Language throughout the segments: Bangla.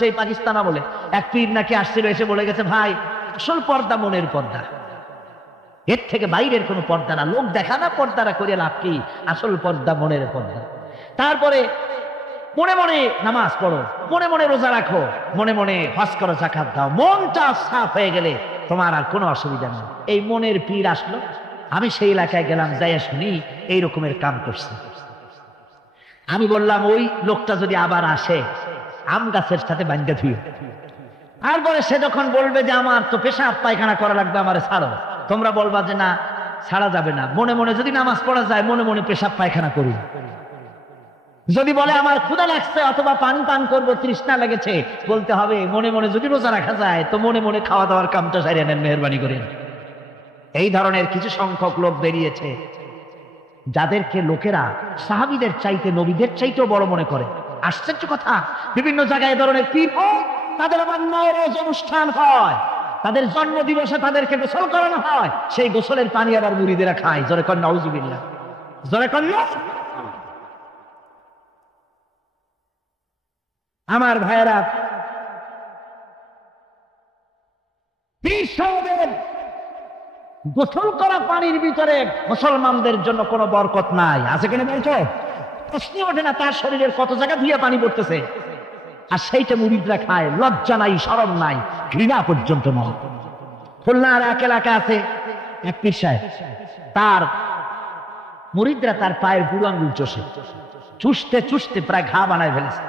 সেই পাকিস্তান বলে এক পীর নাকি আসছিল, এসে বলে গেছে, ভাই আসল পর্দা মনের পর্দা, এর থেকে বাইরের কোনো পর্দা না, লোক দেখা না পর্দারা করে লাভ কি, আসল পর্দা মনের পর্দা। তারপরে মনে মনে নামাজ পড়ো, মনে মনে রোজা রাখো, মনে মনে হজ করো, যাকাত দাও, মনটা সাফ হয়ে গেলে তোমার আর কোনো অসুবিধা নেই। এই মনের পীর আসলো, আমি সেই এলাকায় গেলাম, যাইয়া শুনি এই রকমের কাম করছে। আমি বললাম, ওই লোকটা যদি আবার আসে আম গাছের সাথে বান্ধা ধুয়ে, তারপরে সে যখন বলবে যে আমার তো পেশাব পায়খানা করা লাগবে, আমারে ছাড়ো, তোমরা বলবা যে না ছাড়া যাবে না। মনে মনে যদি নামাজ পড়া যায়, মনে মনে পেশাব পায়খানা করি। যদি বলে আমার ক্ষুধা লাগছে অথবা পানি পান করবো, তৃষ্ণা লেগেছে, বলতে হবে মনে মনে যদি রোজা রাখা যায় তো মনে মনে খাওয়া দাওয়ার কামটা সারিয়ে নেন, মেহরবানি করে। এই ধরনের কিছু সংখ্যক লোক বেরিয়েছে, যাদেরকে লোকেরা সাহাবীদের চাইতে, নবীদের চাইতেও বড় মনে করে। আশ্চর্য কথা, বিভিন্ন জায়গায় এ ধরনের পীর, তাদের আবার নয়রোজ অনুষ্ঠান হয়, তাদের জন্ম দিবসে তাদেরকে গোসল করানো হয়, সেই গোসলের পানি আবার মুরিদেরা খায়। জোরে কর নাউজুবিল্লাহ, জোরে কর না। আমার ভাইয়েরা, পীর সাহেবের গোসল করা পানির ভিতরে মুসলমানদের জন্য কোনো বরকত নাই, আছে কিনা বলছো? প্রশ্ন ওঠে না, তার শরীরের কত জায়গা ধুয়ে পানি পড়তেছে, আর সেইটা মুরিদরা খায়, লজ্জা নাই, শরম নাই, ঘৃণা পর্যন্ত নয়। খুলনার এক এলাকা আছে, এক পীর সাহেব, তার মুরিদরা তার পায়ের বুড়ো আঙ্গুল চষে, চুষতে চুষতে প্রায় ঘা বানায় ফেলেছে।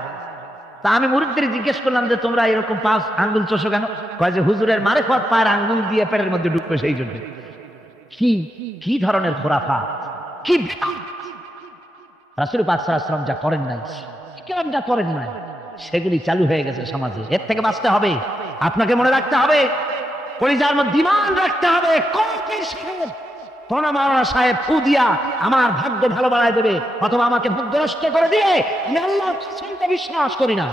তা আমি মুরিদদের জিজ্ঞেস করলাম যে তোমরা এরকম পাঁচ আঙ্গুল চষো কেন? কয় যে হুজুরের মারেফত পায়ের আঙ্গুল দিয়ে পেটের মধ্যে ঢুকবে, সেই জন্য। কি কি ধরনের খোরাফা, কি রাসূল পাক সাল্লাল্লাহু আলাইহি ওয়াসাল্লাম যা করেন নাই, কেন যা করেন নাই, সেগুলি চালু হয়ে গেছে সমাজে। এর থেকে বাঁচতে হবে, আপনাকে মনে রাখতে হবে, কলিজার মধ্যে ঈমান রাখতে হবে। কোন পীর সাহেব, কোন মাওলানা সাহেব ফু দিয়া আমার ভাগ্য ভালো বানায় দেবে অথবা আমাকে ভাগ্য নষ্ট করে দিয়ে, আমি আল্লাহর কসমে বিশ্বাস করি না।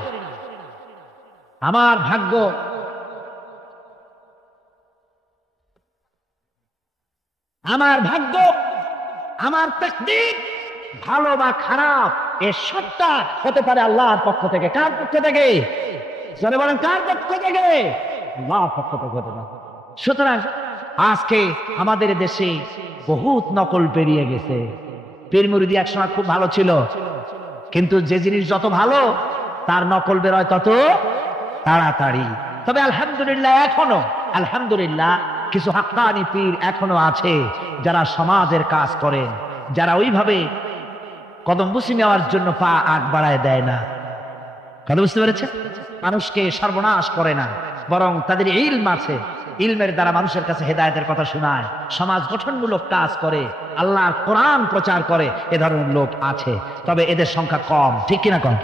আমার ভাগ্য, আমার ভাগ্য, আমার তাকদীর ভালো বা খারাপ, এর সবটা হতে পারে আল্লাহর পক্ষ থেকে। কার পক্ষ থেকে? যারা বলেন কার পক্ষ থেকে? আল্লাহর পক্ষ থেকে হতে পারে। সুতরাং আজকে আমাদের দেশে বহুত নকল পেরিয়ে গেছে। পীর মুরিদি একসময় খুব ভালো ছিল, কিন্তু যে জিনিস যত ভালো তার নকল বেরোয় তত তাড়াতাড়ি। তবে আলহামদুলিল্লাহ, এখনো আলহামদুলিল্লাহ কিছু হাক্কানি পীর এখনো আছে, যারা সমাজের কাজ করেন, যারা ওইভাবে কদম বুসি নেওয়ার জন্য পা আগ বাড়ায় দেয় না। কথা বুঝতে পেরেছে? মানুষকে সর্বনাশ করে না, বরং তাদের ইলম আছে, ইলমের দ্বারা মানুষের কাছে হেদায়েতের কথা শোনায়, সমাজ গঠনমূলক কাজ করে, আল্লাহর কোরআন প্রচার করে। এ ধরনের লোক আছে, তবে এদের সংখ্যা কম। ঠিক কিনা কম?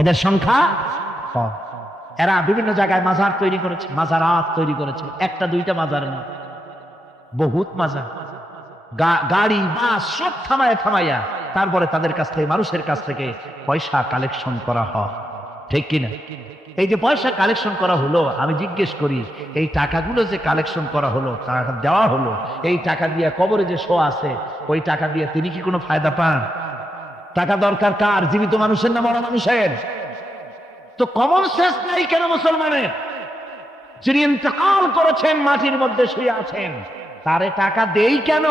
এদের সংখ্যা কম। এরা বিভিন্ন জায়গায় মাজার তৈরি করেছে, মাজারাত তৈরি করেছে, একটা দুইটা মাজার না, বহুত মাজার, গাড়ি বাস সব থামায় থামাইয়া তারপরে তাদের কাছ থেকে, মানুষের কাছ থেকে পয়সা কালেকশন করা হয়। ঠিক কিনা? এই যে পয়সা কালেকশন করা হলো, আমি জিজ্ঞেস করি, এই টাকাগুলো যে কালেকশন করা হলো, টাকা দেওয়া হলো, এই টাকা দিয়ে কবরে যে শো আছে, ওই টাকা দিয়ে তিনি কি কোনো ফায়দা পান? টাকা দরকার কার? জীবিত মানুষের না মরা মানুষের? তো কমন সেন্স নাই কেন মুসলমানের? যিনি ইন্তেকাল করেছেন, মাটির মধ্যে শুয়ে আছেন, তারে টাকা দেই কেন?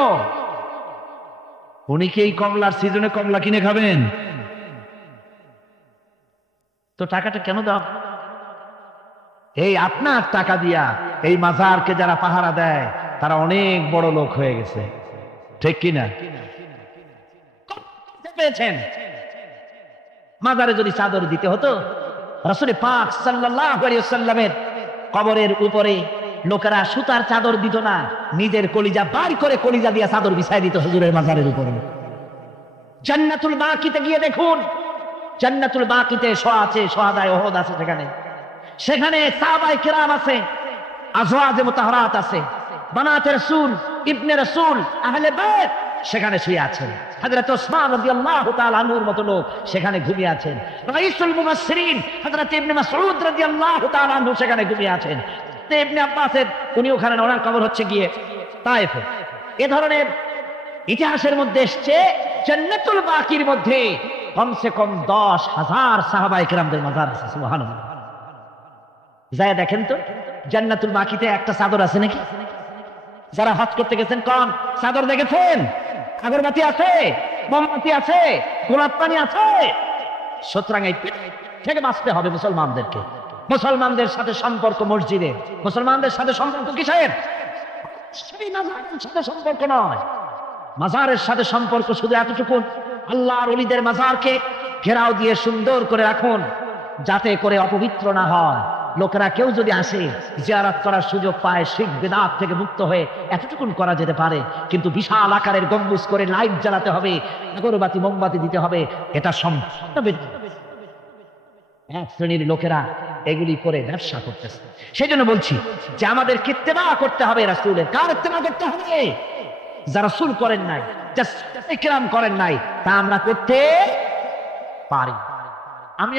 উনি কি এই কমলার সিজনে কমলা কিনে খাবেন? তো টাকাটা কেন দাও? এই আপনার টাকা দিয়া এই মাজারকে যারা পাহারা দেয়, তারা অনেক বড় লোক হয়ে গেছে। ঠিক কিনা? পেয়েছেন, মাজারে যদি চাদর দিতে হতো, রাসূল পাক সাল্লাল্লাহু আলাইহি ওয়াসাল্লামের কবরের উপরে লোকেরা সুতার চাদর দিত না, নিজের কলিজা বার করে কলিজা দিয়ে চাদর বিছায় দিত হুজুরের মাজারের উপরে। জান্নাতুল বাকিতে গিয়ে দেখুন, জান্নাতুল বাকিতে আছে, শহাদায়ে উহুদ আছে, সেখানে সাহাবায়ে কিরাম আছে, আজওয়াজে মুতাহহারাত আছে, বানাতে রাসূল, ইবনে রাসূল, আহলে বাইত সেখানে শুয়ে আছেন। হযরত ওসমান রাদিয়াল্লাহু তাআলা আনহুর মতো লোক সেখানে ঘুমিয়ে আছেন। রাইসুল মুফাসসিরিন হযরত ইবনে মাসউদ রাদিয়াল্লাহু তাআলা আনহু সেখানে ঘুমিয়ে আছেন। ইবনে আব্বাসের উনি ওখানে, ওনার কবর হচ্ছে গিয়ে তায়েফে। এ ধরনের ইতিহাসের মধ্যে এসছে, জান্নাতুল বাকির মধ্যে কমসে কম 10,000 সাহাবায়ে কিরামদের মাজার আছে। সুবহানাল্লাহ। যায় দেখেন তো জান্নাতুল বাকিতে একটা চাদর আছে নাকি? যারা হজ করতে গেছেন কোন চাদর দেখেছেন? আগরবাতি আছে, মোমবাতি আছে, গোলাপ পানি আছে। সুতরাং এই থেকে বাঁচতে হবে মুসলমানদেরকে। মুসলমানদের সাথে সম্পর্ক মসজিদে, মুসলমানদের সাথে সম্পর্ক কিসের? সেই মাজারের সাথে সম্পর্ক নয়। মাজারের সাথে সম্পর্ক শুধু এতটুকু, আল্লাহর ওলিদের মাজারকে ঘেরাও দিয়ে সুন্দর করে রাখুন, যাতে করে অপবিত্র না হয়। লোকেরা কেউ যদি আসে জিয়ারত করার সুযোগ পায়, শিরক বিদআত থেকে মুক্ত হয়ে এতটুকুন করা যেতে পারে। কিন্তু বিশাল আকারের গম্বুজ করে লাইট জ্বালাতে হবে, আগরবাতি মোমবাতি দিতে হবে, এটা সম্পূর্ণ। এক শ্রেণীর লোকেরা এগুলি করে ব্যবসা করতেছে। সেই জন্য বলছি যে আমাদেরকে ইত্তেবা করতে হবে রাসূলের। কার ইত্তেবা করতে হবে? যারা রাসূল করেন নাই, যা সাহাবায়ে কেরাম করেন নাই, তা আমরা করতে পারি। আমি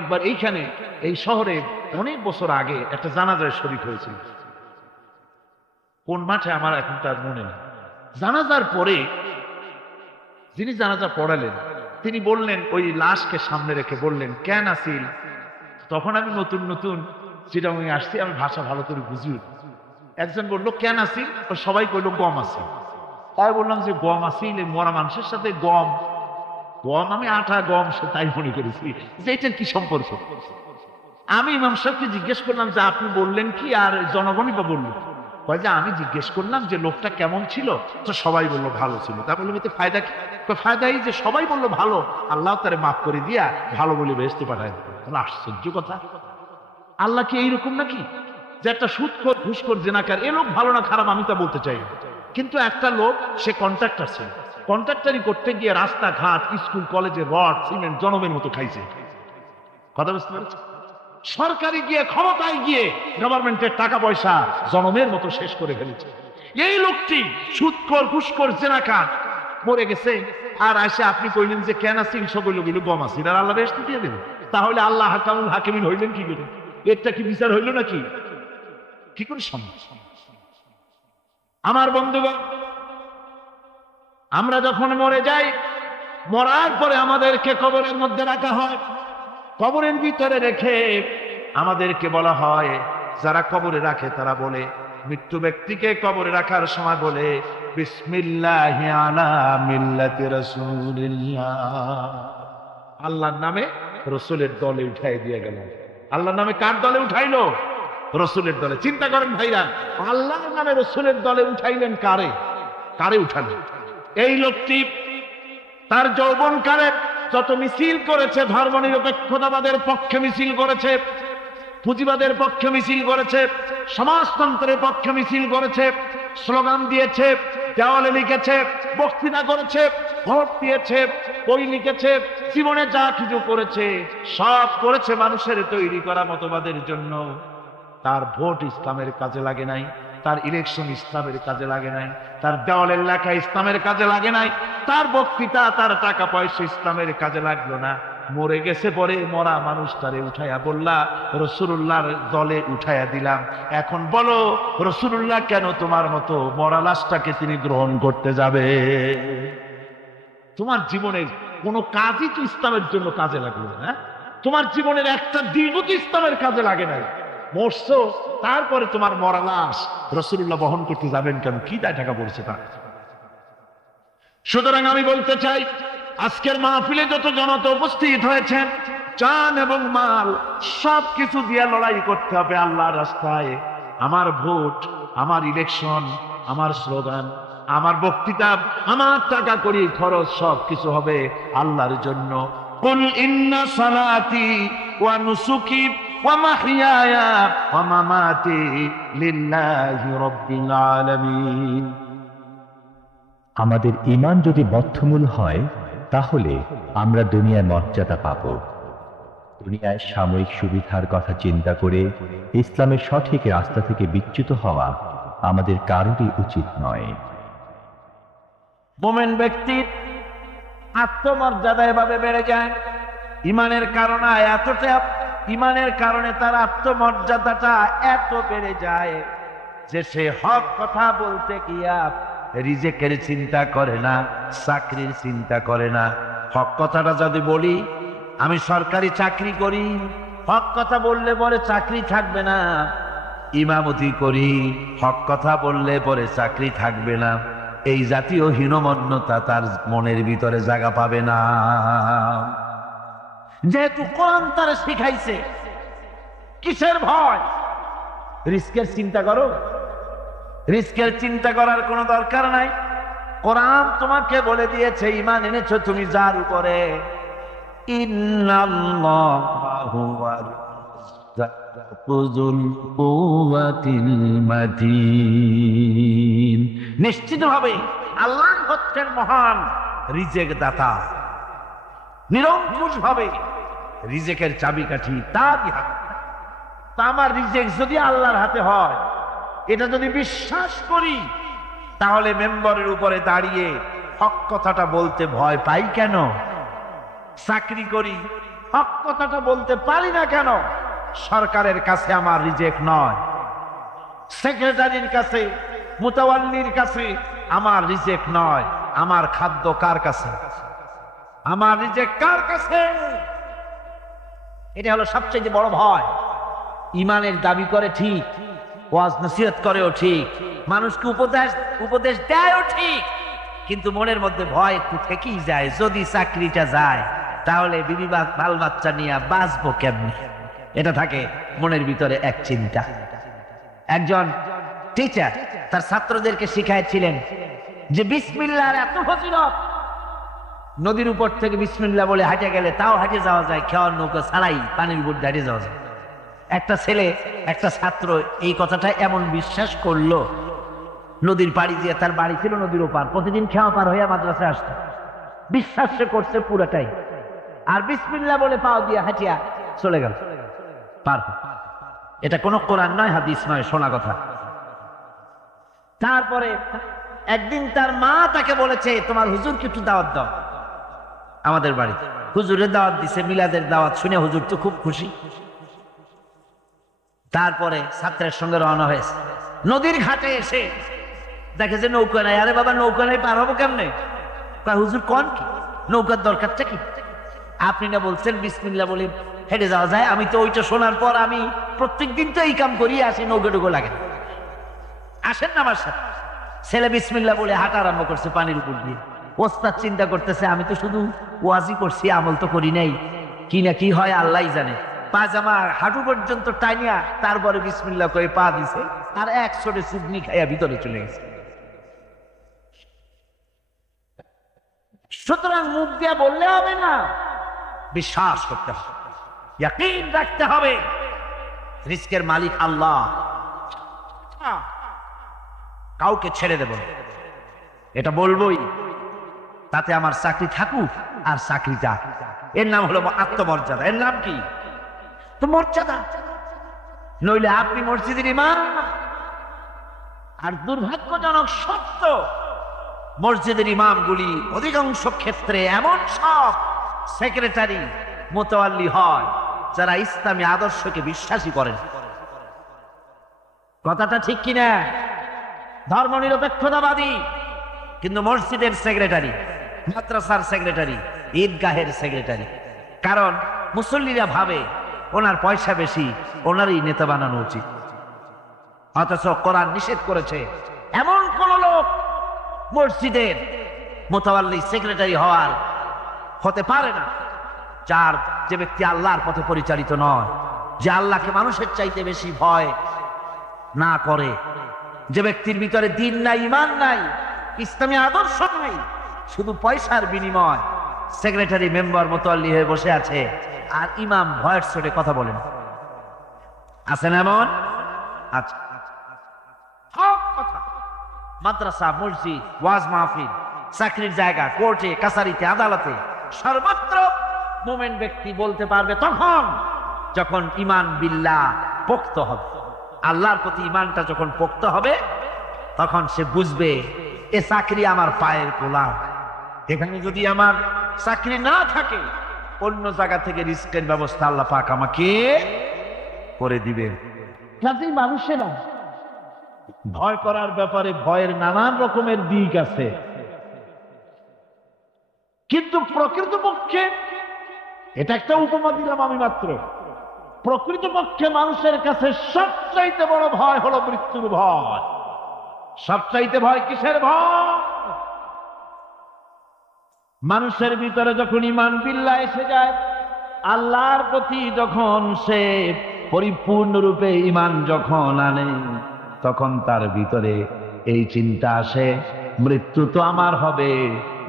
একবার এইখানে এই শহরে অনেক বছর আগে একটা জানাজায় শরীক হয়েছিল। কোন মাঠে আমার এখন তার মনে নেই। জানাজার পরে যিনি জানাজা পড়ালেন তিনি বললেন, ওই লাশকে সামনে রেখে বললেন, কেন আসিল? তখন আমি নতুন নতুন চিটাগাং আসছি, আমি ভাষা ভালো করে বুঝি। একজন বললো কেন আসিল? সবাই কইল গম আসিল। তাই বললাম যে গম আসিল, মরা মানুষের সাথে গম, আমি আটা গম, সে তাই মনে করেছি যে এটার কি সম্পর্ক। আমি ইমাম সাহেবকে জিজ্ঞেস করলাম যে আপনি বললেন কি, আর জনগণই বা বলল? কয় যে আমি জিজ্ঞেস করলাম যে লোকটা কেমন ছিল, তো সবাই বললো ভালো ছিল। তা বললাম এতে ফায়দা কি? ফায়দা এই যে সবাই বললো ভালো, আল্লাহ তারে মাফ করে দিয়া ভালো বলে বেহেশতে পাঠায়। আশ্চর্য কথা। আল্লাহ কি এইরকম নাকি যে একটা সুদখোর ঘুষখোর জেনাকার এ লোক ভালো না খারাপ আমি তা বলতে চাই, কিন্তু একটা লোক সে কন্ট্রাক্টর ছিল, কন্ট্রাক্টারি করতে গিয়ে রাস্তাঘাট, স্কুল কলেজে রড সিমেন্ট জনমের মতো খাইছে। কথা বুঝতে পেরেছে? সরকারি গিয়ে, ক্ষমতায় গিয়ে গভর্নমেন্টের টাকা পয়সা জনমের মতো শেষ করে ফেলেছে। এই লোকটি সুদখোর ঘুষখোর জেনাকার মরে গেছে, আর আসে আপনি কইলেন যে কেন আসিল? সকল লোক গম আসিল, আর আল্লাহ বেহেশত দিয়ে দেবে। তাহলে আল্লাহ হাকামুল হাকিমিন হইলেন কি করে? এটা কি বিচার হইল নাকি? কি করে সম্ভব? আমার বন্ধুগণ, আমরা যখন মরে যাই, মরার পরে আমাদেরকে কবরের মধ্যে রাখা হয়। কবরের ভিতরে রেখে আমাদেরকে বলা হয়, যারা কবরে রাখে তারা বলে, মৃত্যু ব্যক্তিকে কবরে রাখার সময় বলে বিসমিল্লাহি আলা মিল্লাতি রাসূলিল্লাহ, আল্লাহর নামে রসুলের দলে উঠাই দিয়ে গেল। আল্লাহর নামে কার দলে উঠাইলো? রসুলের দলে। চিন্তা করেন ভাইরা, আল্লাহর নামে রসুলের দলে উঠাইলেন কারে? কারে উঠালেন? এই লোকটি তার যৌবনকালে যত মিছিল করেছে, ধর্ম নিরপেক্ষতাবাদের পক্ষে মিছিল করেছে, পুঁজিবাদের পক্ষে মিছিল করেছে, সমাজতন্ত্রের পক্ষে মিছিল করেছে, স্লোগান দিয়েছে, দেওয়ালে লিখেছে, বক্তৃতা করেছে, ভোট দিয়েছে, বই লিখেছে, জীবনে যা কিছু করেছে সব করেছে মানুষের তৈরি করা মতবাদের জন্য। তার ভোট ইসলামের কাজে লাগে নাই, তার ইলেকশন ইসলামের কাজে লাগে নাই, তার দেওয়ালের লেখা ইসলামের কাজে লাগে নাই, তার বক্তৃতা, তার টাকা পয়সা ইসলামের কাজে লাগলো না। মরে গেছে, পরে মরা মানুষটারে উঠাইয়া বললা রাসূলুল্লাহর দলে উঠাইয়া দিলাম। এখন বলো রাসূলুল্লাহ কেন তোমার মতো মরা লাশটাকে তিনি গ্রহণ করতে যাবে? তোমার জীবনের কোনো কাজই তো ইসলামের জন্য কাজে লাগলো না। তোমার জীবনের একটা দিনও তো ইসলামের কাজে লাগে নাই। মরছো, তারপরে তোমার মরা লাশ রাসূলুল্লাহ বহন করতে যাবেন কেন? কি দায় টাকা পড়ছে তার? সুতরাং আমি বলতে চাই, আজকের মাহফিলে যত জনতা উপস্থিত হয়েছেন, জান এবং মাল সবকিছু দিয়ে লড়াই করতে হবে আল্লাহর রাস্তায়। আমার ভোট, আমার ইলেকশন, আমার স্লোগান, আমার বক্তৃতা, আমার টাকা করি খরচ সবকিছু হবে আল্লাহর জন্য। কুল ইন্না সালাতি ওয়া নুসুকি ওয়া মাহইয়ায়া ওয়া মামাতি লিল্লাহি রাব্বিল আলামিন। আমাদের ঈমান যদি বদ্ধমূল হয়, তাহলে আমরা দুনিয়ায় মর্যাদা পাব। দুনিয়ায় সাময়িক সুবিধার কথা চিন্তা করে ইসলামের সঠিক রাস্তা থেকে বিচ্যুত হওয়া আমাদের কারোরই উচিত নয়। মুমিন ব্যক্তির আত্মমর্যাদা এভাবে বেড়ে যায় ইমানের কারণে। ইমানের কারণে তার আত্মমর্যাদাটা এত বেড়ে যায় যে সে হক কথা বলতে গিয়া রিজেকের চিন্তা করে না, চাকরির চিন্তা করে না। হক কথাটা যদি বলি, আমি সরকারি চাকরি করি, হক কথা বললে পরে চাকরি থাকবে না, ইমামতি করি, হক কথা বললে পরে চাকরি থাকবে না, এই জাতীয় হীনমন্যতা তার মনের ভিতরে জায়গা পাবে না। যেহেতু কোরআন তার শিখাইছে, কিসের ভয়? রিস্কের চিন্তা করো? রিস্কের চিন্তা করার কোনো দরকার নাই। কোরআন তোমাকে বলে দিয়েছে, ঈমান এনেছো তুমি যার উপরে, ইন্নাল্লাহু যুল কুওয়াতিল মাতিন, নিশ্চিতভাবে আল্লাহ হচ্ছেন মহান রিজেক দাতা, নিরঙ্কুশ ভাবে রিজেকের চাবিকাঠি তারই হাতে। তা আমার রিজেক যদি আল্লাহর হাতে হয়, এটা যদি বিশ্বাস করি, তাহলে মেম্বরের উপরে দাঁড়িয়ে হক কথাটা বলতে ভয় পাই কেন? চাকরি করি, হক কথাটা বলতে পারি না কেন? সরকারের কাছে আমার রিজেক নয়, সেক্রেটারির কাছে, মুতাওয়াল্লির কাছে আমার রিজেক নয়। আমার খাদ্য কার কাছে? আমার রিজেক কার কাছে? এটা হলো সবচেয়ে বড় ভয়। ইমানের দাবি করে ঠিক, ওয়াজ নসিহত করেও ঠিক, মানুষকে উপদেশ দেয়ও ঠিক, কিন্তু মনের মধ্যে ভয় একটু থেকেই যায়, যদি চাকরিটা যায় তাহলে বিবি বাল বাচ্চা নিয়ে বাঁচবো কেমনে, এটা থাকে মনের ভিতরে এক চিন্তা। একজন টিচার তার ছাত্রদেরকে শিখাইছিলেন যে বিসমিল্লাহর এত ফজিলত, নদীর উপর থেকে বিসমিল্লাহ বলে হাঁটে গেলে তাও হাঁটে যাওয়া যায়, খেওয়ার নৌকা ছাড়াই পানির উপর হাঁটে যাওয়া যায়। একটা ছেলে, একটা ছাত্র এই কথাটা এমন বিশ্বাস করলো, নদীর পাড়ি দিয়ে, তার বাড়ি ছিল নদীর ওপার, প্রতিদিন খেওয়া পার হইয়া মাদ্রাসায় আসতো, বিশ্বাস সে করছে পুরাটাই, আর বিসমিল্লাহ বলে পাও দিয়ে হাঁটিয়া চলে গেল পার। এটা কোনো কোরআন নয়, হাদিস নয়, শোনা কথা। তারপরে একদিন তার মা তাকে বলেছে, তোমার হুজুরকে একটু দাওয়াত দাও আমাদের বাড়িতে। হুজুরের দাওয়াত দিছে, মিলাদের দাওয়াত শুনে হুজুর তো খুব খুশি। তারপরে ছাত্রের সঙ্গে রওনা হয়েছে, নদীর ঘাটে এসে দেখে যে নৌকা নাই। আরে বাবা, নৌকা নাই, পার হবো কেমনে? হুজুর কোন কি, নৌকার দরকারটা কি? আপনি না বলছেন বিসমিল্লাহ বলে হেঁটে যাওয়া যায়? আমি তো ওইটা শোনার পর আমি প্রত্যেকদিন তো এই কাম করি আসি, নৌকা টুকো লাগে, আসেন না আমার সাথে। ছেলে বিসমিল্লাহ বলে হাঁটা আরম্ভ করছে পানির উপর দিয়ে। ওস্তাদ চিন্তা করতেছে, আমি তো শুধু ওয়াজি করছি, আমল তো করি নাই, কি না কি হয় আল্লাহই জানে। পাজামা হাঁটু পর্যন্ত টাইনিয়া তারপরে বিসমিল্লাহ করে পা দিছে, আর এক ছোটে চুগনি খাইয়া ভিতরে চলে গেছে। সুতরাং মুখ দিয়া বললে হবে না, বিশ্বাস করতে হবে, ইয়াকিন রাখতে হবে, রিস্কের মালিক আল্লাহ, কাউকে ছেড়ে দেব না, এটা বলবোই, তাতে আমার চাকরি থাকুক আর চাকরি যাক। এর নাম হলো আত্মমর্যাদা। এর নাম কি? তো মর্যাদা। নইলে আপনি মসজিদের ইমাম, আর দুর্ভাগ্যজনক সত্য, মসজিদের ইমামগুলি অধিকাংশ ক্ষেত্রে এমন সব সেক্রেটারি মুতাওয়াল্লি হয় যারা ইসলামী আদর্শকে বিশ্বাসী করেন। কথাটা ঠিক কিনা? ধর্মনিরপেক্ষতাবাদী, কিন্তু মসজিদের সেক্রেটারি, মাদ্রাসার সেক্রেটারি, ঈদগাহের সেক্রেটারি। কারণ মুসল্লিরা ভাবে ওনার পয়সা বেশি, ওনারই নেতা বানানো উচিত। অথচ কোরআন নিষেধ করেছে এমন কোন লোক মসজিদের মুতাওয়াল্লি সেক্রেটারি হতে পারে না যে ব্যক্তি আল্লাহর পথে পরিচালিত নয়, যে আল্লাহকে মানুষের চাইতে বেশি ভয় না করে, যে ব্যক্তির ভিতরে দ্বীন নাই, ঈমান নাই, ইসলামী আদর্শ নাই, শুধু পয়সার বিনিময় সেক্রেটারি মেম্বার মুতাওয়াল্লি হয়ে বসে আছে, আর ইমাম ভয়ের চোটে কথা বলেন। আছেন এমন? আচ্ছা, মাদ্রাসা, মসজিদ, ওয়াজ মাহফিল, চাকরির জায়গা, কোর্টে, কাছারিতে, আদালতে, সর্বত্র মুমিন ব্যক্তি বলতে পারবে যখন ঈমান বিল্লাহ পোক্ত হবে। আল্লাহর প্রতি ঈমানটা যখন পোক্ত হবে, তখন সে বুঝবে এ চাকরি আমার পায়ের গোলাম। এখানে যদি আমার চাকরি না থাকে, অন্য জায়গা থেকে রিস্কের ব্যবস্থা আল্লাহ পাক আমাকে করে দিবেন। কাজেই মানুষেরা ভয় করার ব্যাপারে ভয়ের নানান রকমের দিক আছে, কিন্তু প্রকৃতপক্ষে এটা একটা উপমা দিলাম আমি মাত্র। প্রকৃতপক্ষে মানুষের কাছে সবচাইতে বড় ভয় হলো মৃত্যুর ভয়। সবচাইতে ভয় কিসের ভয়? মানুষের ভিতরে যখন ঈমান বিল্লাহ এসে যায়, আল্লাহর প্রতি যখন সে পরিপূর্ণরূপে ঈমান যখন আনে, তখন তার ভিতরে এই চিন্তা আসে, মৃত্যু তো আমার হবে,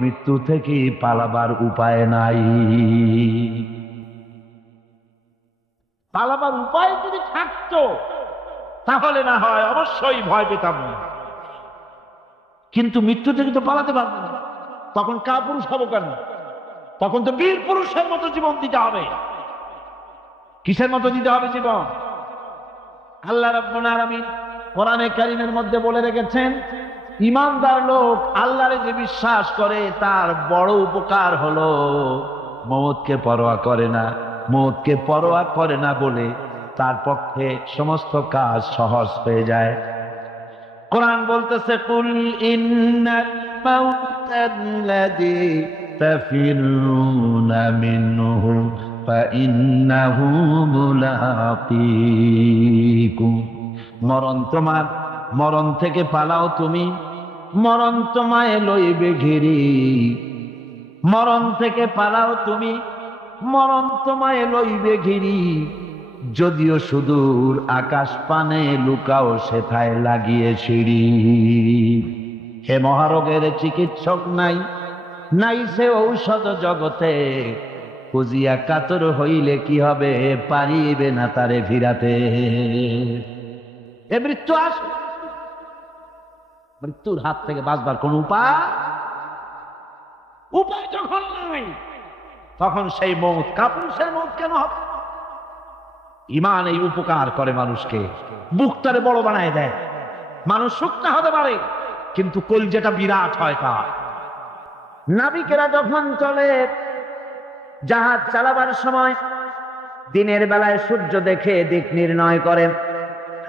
মৃত্যু থেকে পালাবার উপায় নাই। পালাবার উপায় যদি থাকতো তাহলে না হয় অবশ্যই ভয় পেতাম না, কিন্তু মৃত্যু থেকে তো পালাতে পারবো না। তখন কাপুরুষ হবো কেন? তখন তো বীর পুরুষের মতো জীবন দিতে হবে। কিসের মতো দিতে হবে জীবন? আল্লাহ রাব্বুল আলামিন কোরআনে কারীমের মধ্যে বলে রেখেছেন, ঈমানদার লোক আল্লাহরে যে বিশ্বাস করে তার বড় উপকার হলো মওতকে পরোয়া করে না। মওতকে পরোয়া করে না বলে তার পক্ষে সমস্ত কাজ সহজ হয়ে যায়। কোরআন বলতেছে, কুল ইন্নাল মাউতাল্লাযী তাফিরুনা মিনহু ফাইন্নাহু মুলাকীকুম। মরণ থেকে পালাও তুমি, মরণ তোমায় লইবে ঘিরি। মরণ থেকে পালাও তুমি, মরণ তোমায় লইবে ঘিরি। যদিও সুদূর আকাশ পানে লুকাও সেথায় লাগিয়ে সিঁড়ি। হে মহারোগের চিকিৎসক নাই, নাই সে ঔষধ জগতে। খুঁজিয়া কাতর হইলে কি হবে, পারিবে না তারে ফিরাতে। এ মৃত্যু আস, মৃত্যুর হাত থেকে বাঁচবার কোন উপায় যখন নাই, তখন সেই মৌত কাপুরুষের মৌত কেন হবে? ঈমান এই উপকার করে মানুষকে, বুকটারে বড় বানায় দেয়। মানুষ শুকনা হতে পারে কিন্তু কলজেটা বিরাট হয় তার। নাবিকেরা যখন চলে জাহাজ চালাবার সময় দিনের বেলায় সূর্য দেখে দিক নির্ণয় করেন,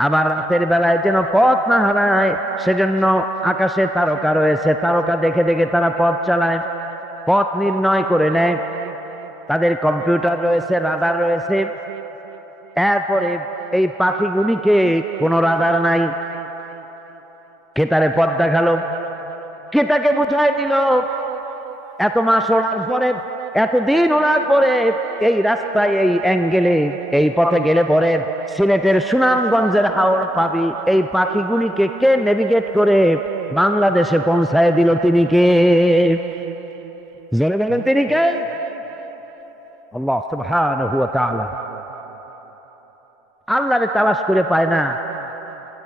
আবার রাতের বেলায় যেন পথ না হারায় সেজন্য আকাশে তারকা রয়েছে, তারকা দেখে দেখে তারা পথ চালায়, পথ নির্ণয় করে নেয়। তাদের কম্পিউটার রয়েছে, রাডার রয়েছে। এরপরে এই পাখিগুলিকে কোনো রাডার নাই, কে তারে পথ দেখালো, কে তাকে বুঝাই দিল। এত মাস ওড়ার পরে, এতদিন ওড়ার পরে এই রাস্তায়, এই অ্যাঙ্গেলে, এই পথে গেলে পরে সিলেটের সুনামগঞ্জের হাওড় পাবি। এই পাখিগুলিকে কে নেভিগেট করে বাংলাদেশে পৌঁছায় দিল? তিনি কে? জোরে বলেন, তিনি কে? আল্লাহ সুবহানাহু ওয়া তাআলা। আল্লাহরে তালাশ করে পায় না।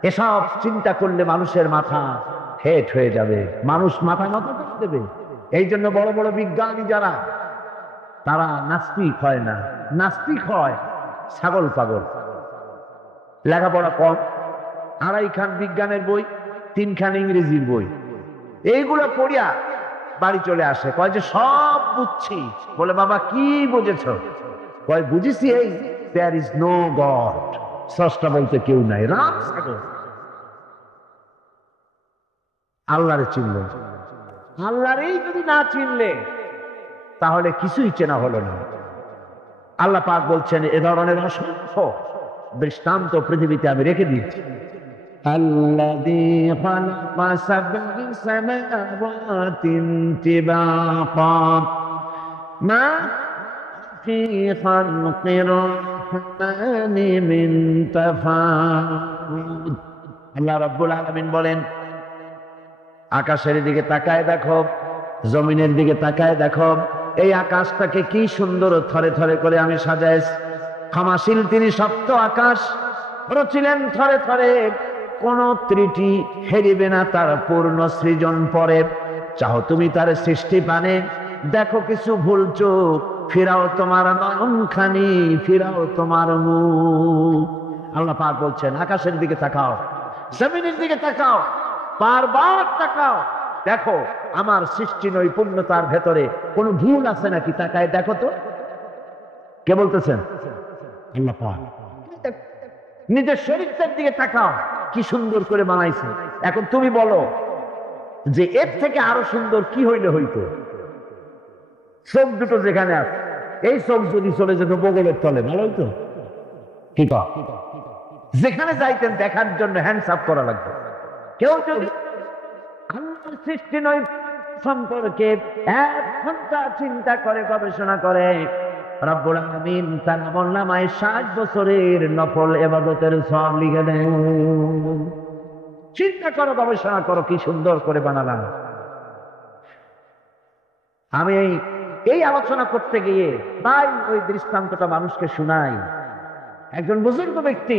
এসব চিন্তা করলে মানুষের মাথা হেট হয়ে যাবে, মানুষ মাথা মাথা করে দেবে। এই জন্য বড় বড় বিজ্ঞানী যারা, তারা নাস্তিক হয় না, নাস্তিক হয় ছাগল পাগল। লেখাপড়া কম, 2.5 খান বিজ্ঞানের বই, 3 খান ইংরেজির বই, এইগুলো পড়িয়া বাড়ি চলে আসে, কয় যে সব বুঝছি। বলে বাবা কি বুঝেছ? কয় বুঝেছি এই, দেয়ার ইজ নো গড, স্রষ্টা বলতে কেউ নাই। রাম ছাগল। আল্লাহরে চিনলে, আল্লাহরেই যদি না চিনলে তাহলে কিছুই চেনা হলো না। আল্লাহ পাক বলছেন, এ ধরনের অসংখ্য দৃষ্টান্ত পৃথিবীতে আমি রেখে দিয়েছি। الذي خلق 7 سماوات طباقا ما في خلق الرحمن من تفاوت। আল্লাহ রাব্বুল আলামিন বলেন, আকাশের দিকে তাকায় দেখো, জমিনের দিকে তাকায় দেখো, এই আকাশটাকে কি সুন্দর থরে থরে করে আমি সাজাইছি। ক্ষমাশীল তিনি, সপ্ত আকাশ রচিলেন থরে থরে, কোন ত্রুটি হেরিবে না তার পূর্ণ সৃজন পরে। চাও তুমি তার সৃষ্টি পানে, দেখো কিছু ভুল চোখ, ফিরাও তোমার নয়নখানি, ফিরাও তোমার মুখ। আল্লাহ পাক বলছেন, আকাশের দিকে তাকাও, জমিনের দিকে তাকাও, বারবার তাকাও, দেখো আমার সৃষ্টি নৈপুণ্যতার ভেতরে কোন ভুল আছে নাকি, তাকায় দেখো তো। কে বলতেছেন? আল্লাহ পাক। নিজের শরীরটার দিকে তাকাও, কি সুন্দর করে বানাইছে। এখন তুমি বলো যে এর থেকে আরো সুন্দর কি হইলে হইতো? চোখ দুটো যেখানে আছে, এই চোখ যদি চলে যেত বগলের তলে, ভালো হইতো? কি কর? যেখানে যাইতেন দেখার জন্য হ্যান্ডস আপ করা লাগবে। কেউ যদি আল্লাহর সৃষ্টি নয় সম্পর্কে 1 ঘন্টা চিন্তা করে, গবেষণা করে, রব্বুল আলামিন তার আমলনামায় 60 বছরের নফল ইবাদতের সওয়াব লিখে দেন। চিন্তা করো, গবেষণা করো, কি সুন্দর করে বানালাম। আমি এই আলোচনা করতে গিয়ে তাই ওই দৃষ্টান্তটা মানুষকে শুনাই। একজন বুজুর্গ ব্যক্তি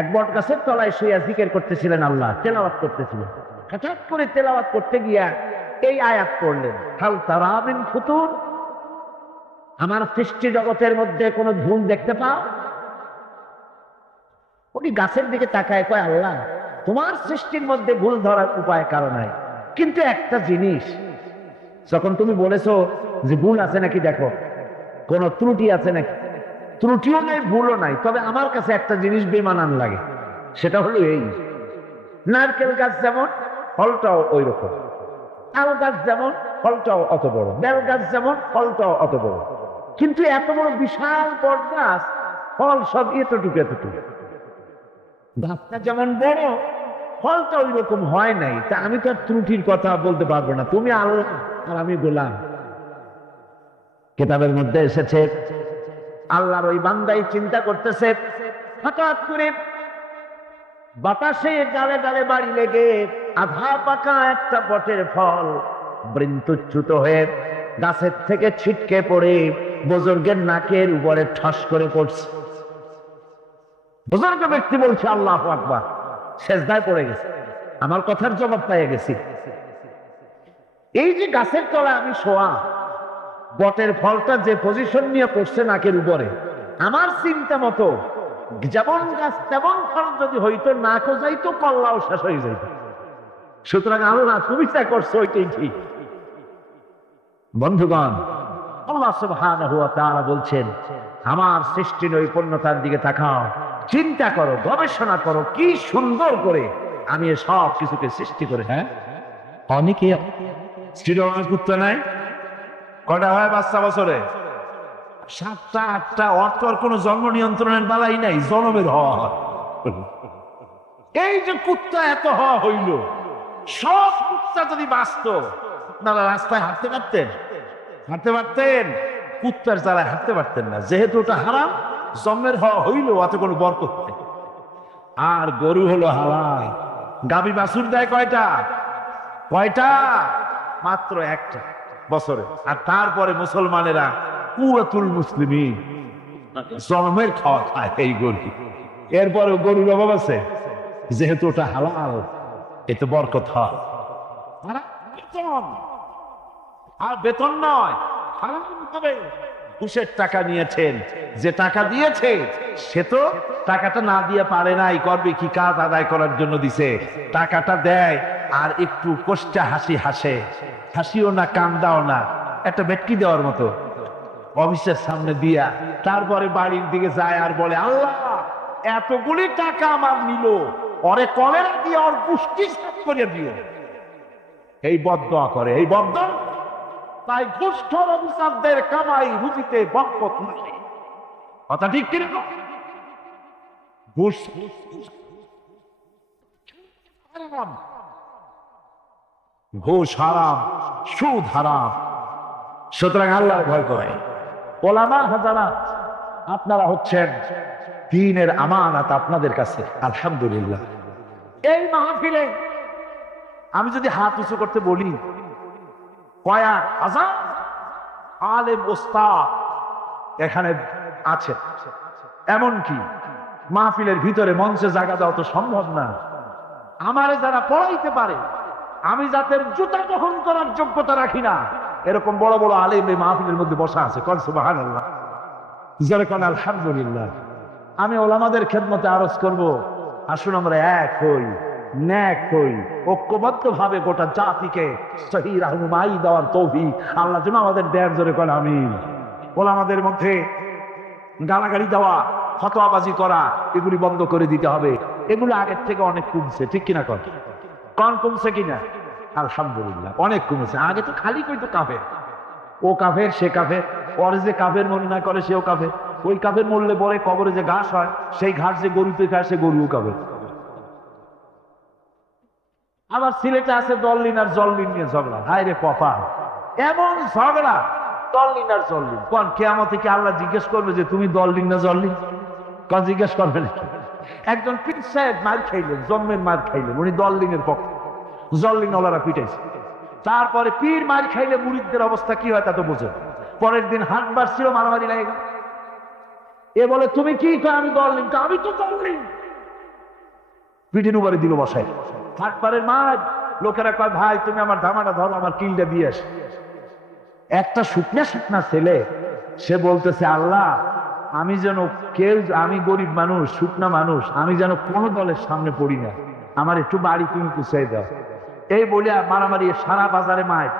এক বট গাছের তলায় শুয়ে জিকির করতেছিলেন, আল্লাহ তেলাওয়াত করতেছিলেন। হঠাৎ করে তেলাওয়াত করতে গিয়া এই আয়াত পড়লেন, হাল তারা মিন ফুতুর, আমার সৃষ্টি জগতের মধ্যে কোনো ভুল দেখতে পাও? উনি গাছের দিকে তাকায়, কয় আল্লাহ তোমার সৃষ্টির মধ্যে ভুল ধরার উপায় কারো নাই, কিন্তু একটা জিনিস যখন তুমি বলেছো যে ভুল আছে নাকি, দেখো কোন ত্রুটি আছে নাকি? ত্রুটিও নাই, ভুলও নাই, তবে আমার কাছে একটা জিনিস বেমানান লাগে, সেটা হলো এই, নারকেল গাছ যেমন ফলটাও ওই রকম, তাল গাছ যেমন ফলটাও অত বড়, বেল গাছ যেমন ফলটাও অত বড়, কিন্তু এত বড় বিশাল বট গাছ ফল সব এতটুকু এতটুকু। গাছটা যেমন বড়, ফলটা ওই রকম হয় নাই, তা আমি তো আর ত্রুটির কথা বলতে পারবো না, তুমি আল্লাহ আর আমি গোলাম। কিতাবের মধ্যে এসেছে আল্লাহর ওই বান্দাই চিন্তা করতেছে, হঠাৎ করে বাতাসে ডালে ডালে বাড়ি লেগে আধা পাকা একটা বটের ফল বৃন্তুচ্যুত হয়ে গাছের থেকে ছিটকে পড়ে বুজুর্গের নাকের উপরে ঠস করে পড়ছে। বুজুর্গ ব্যক্তি বলছে আল্লাহু আকবার, সেজদায় পড়ে গেছে, আমার কথার জবাব পেয়ে গেছি। এই যে গাছের তলা আমি শোয়া, বটের ফলটা যে পজিশন নিয়ে পড়ছে নাকের উপরে, আমার চিন্তা মতো যেমন গাছ তেমন ফল যদি হইতো, নাকও যাইতো, কল্লাও শেষ হয়ে যাইত। সুতরাং আল্লাহ তুমি যা করছো ওইটাই ঠিক। বন্ধুগণ, আল্লাহ সুবহানাহু ওয়া তাআলা বলছেন আমার সৃষ্টি নৈপুণ্যতার দিকে তাকাও, চিন্তা করো, গবেষণা করো, কি সুন্দর করে আমি সব কিছুকে সৃষ্টি করে। হ্যাঁ, অনেকে শ্রীরমণের পুত্র নাই, কয়টা হয় বাচ্চা বছরে? 7টা 8টা। অর্থ আর কোনো জন্ম নিয়ন্ত্রণের বালাই নাই, জন্মের হওয়া হয়। এই যে কুত্তা এত হওয়া হইল, সব কুত্তা যদি বাঁচত, আপনারা রাস্তায় হাঁটতে পারতেন? হাঁটতে পারতেন? কুত্তার জ্বালায় হাঁটতে পারতেন না, যেহেতু ওটা হারাম, জন্মের হওয়া হইল, অত কোনো বরকত নেই। আর গরু হলো হালাল। গাভী বাছুর দেয় কয়টা? কয়টা? মাত্র একটা বছরে। আর তারপরে মুসলমানেরা কুয়াতুল মুসলিমিন, জন্মের খাওয়া খায় এই গরু। এরপরে গরুর অভাব আছে, যেহেতু ওটা হালাল, এতে বরকত হয়। আর বেতন নয়, হারাম হবে। ঘুষের টাকা নিয়েছেন, যে টাকা দিয়েছে সে তো টাকাটা না দিয়ে পারে নাই, করবে কি, কাজ আদায় করার জন্য দিছে, টাকাটা দেয় আর একটু কষ্টা হাসি হাসে, হাসিও না কান্দাও না, একটা বেটকি দেওয়ার মতো অফিসের সামনে দিয়া তারপরে বাড়ির দিকে যায় আর বলে আল্লাহ এতগুলি টাকা আমার নিল, ওরে কলেরা দিয়ে ওর পুষ্টি সাফ করে দিও। এই বদদোয়া করে, এই বদদোয়া। তাই ঘুষখোর অফিসারদের কামাই রুজিতে বরকত নাই। কথা ঠিক কিনা? ঘুষ হারাম, ঘুষ হারাম, সুদ হারাম। সুতরাং আল্লাহর ভয় করে। ওলামা হাজারাত, আপনারা হচ্ছেন দ্বীনের আমানত আপনাদের কাছে। আলহামদুলিল্লাহ, এই মাহফিলে আমি যদি হাত উঁচু করতে বলি, কয়েক হাজার আলেম ওস্তাদ এখানে আছে, এমনকি মাহফিলের ভিতরে মঞ্চে জায়গা দেওয়া তো সম্ভব না। আমারে যারা পড়াইতে পারে, আমি যাদের জুতা গ্রহণ করার যোগ্যতা রাখি না, এরকম বড় বড় আলেম এই মাহফিলের মধ্যে বসা আছে। কোন সুবহানাল্লাহ, যারা কোন আলহামদুলিল্লাহ। আমি ওলামাদের খেদমতে আরজ করব, আসুন আমরা এক হই, ন্যাক হই, ঐক্যবদ্ধ ভাবে গোটা জাতিকে সহি রাহনুমাই দেওয়ার তৌফিক আল্লাহ যেন আমাদের দেন। জোরে কোন আমিন। ওলামাদের মধ্যে গালাগালি দেওয়া, ফতোয়াবাজি করা, এগুলি বন্ধ করে দিতে হবে। এগুলো আগের থেকে অনেক কমছে, ঠিক কিনা? কন কমছে কিনা? আলহামদুলিল্লাহ, অনেক কমেছে। আগে তো খালি কইতো কাফের, ও কাফের, সে কাফের, ওর যে কাফের মনে না করে সেও কাফের। ওই কাফের মরলে পরে কবরে যে ঘাস হয় সেই ঘাস যে গরুতে খায় সে গরুও কাফের। আবার সিলেটে আছে দললিন আর জললিন নিয়ে ঝগড়া, হায় রে কপাল, এমন ঝগড়া দললিন আর জললিন। কোন কিয়ামতে কি আল্লাহ জিজ্ঞেস করবে যে তুমি দললিন না জললিন? কোন জিজ্ঞেস করবে না। একজন পীর সাহেব মার খাইলেন, জন্মের মার খাইলেন, উনি দললিনের পক্ষে, জললিন ওলারা পিটাইছে। তারপরে পীর মার খাইলে মুরিদদের অবস্থা কি হয় তা তো বোঝেন। পরের দিন হাট বাড়ছিল, মারামারি লাগে গেল। এ বলে তুমি কি কয়? আমি দললিন। আমি তো দললিন। পিঠের উপরে দিল বসায়। হাটবারের মাঠ, লোকেরা কয় ভাই তুমি আমার ধামাটা ধরো, আমার কিলটা দিয়ে আসে। একটা শুকনা শুকনা ছেলে, সে বলতেছে আল্লাহ আমি যেন আমি গরিব মানুষ, শুকনা মানুষ, আমি যেন কোন দলের সামনে পড়ি না, আমার একটু বাড়ি তুমি পুষাই দাও। এই বলে মারামারি সারা বাজারে মাঠ,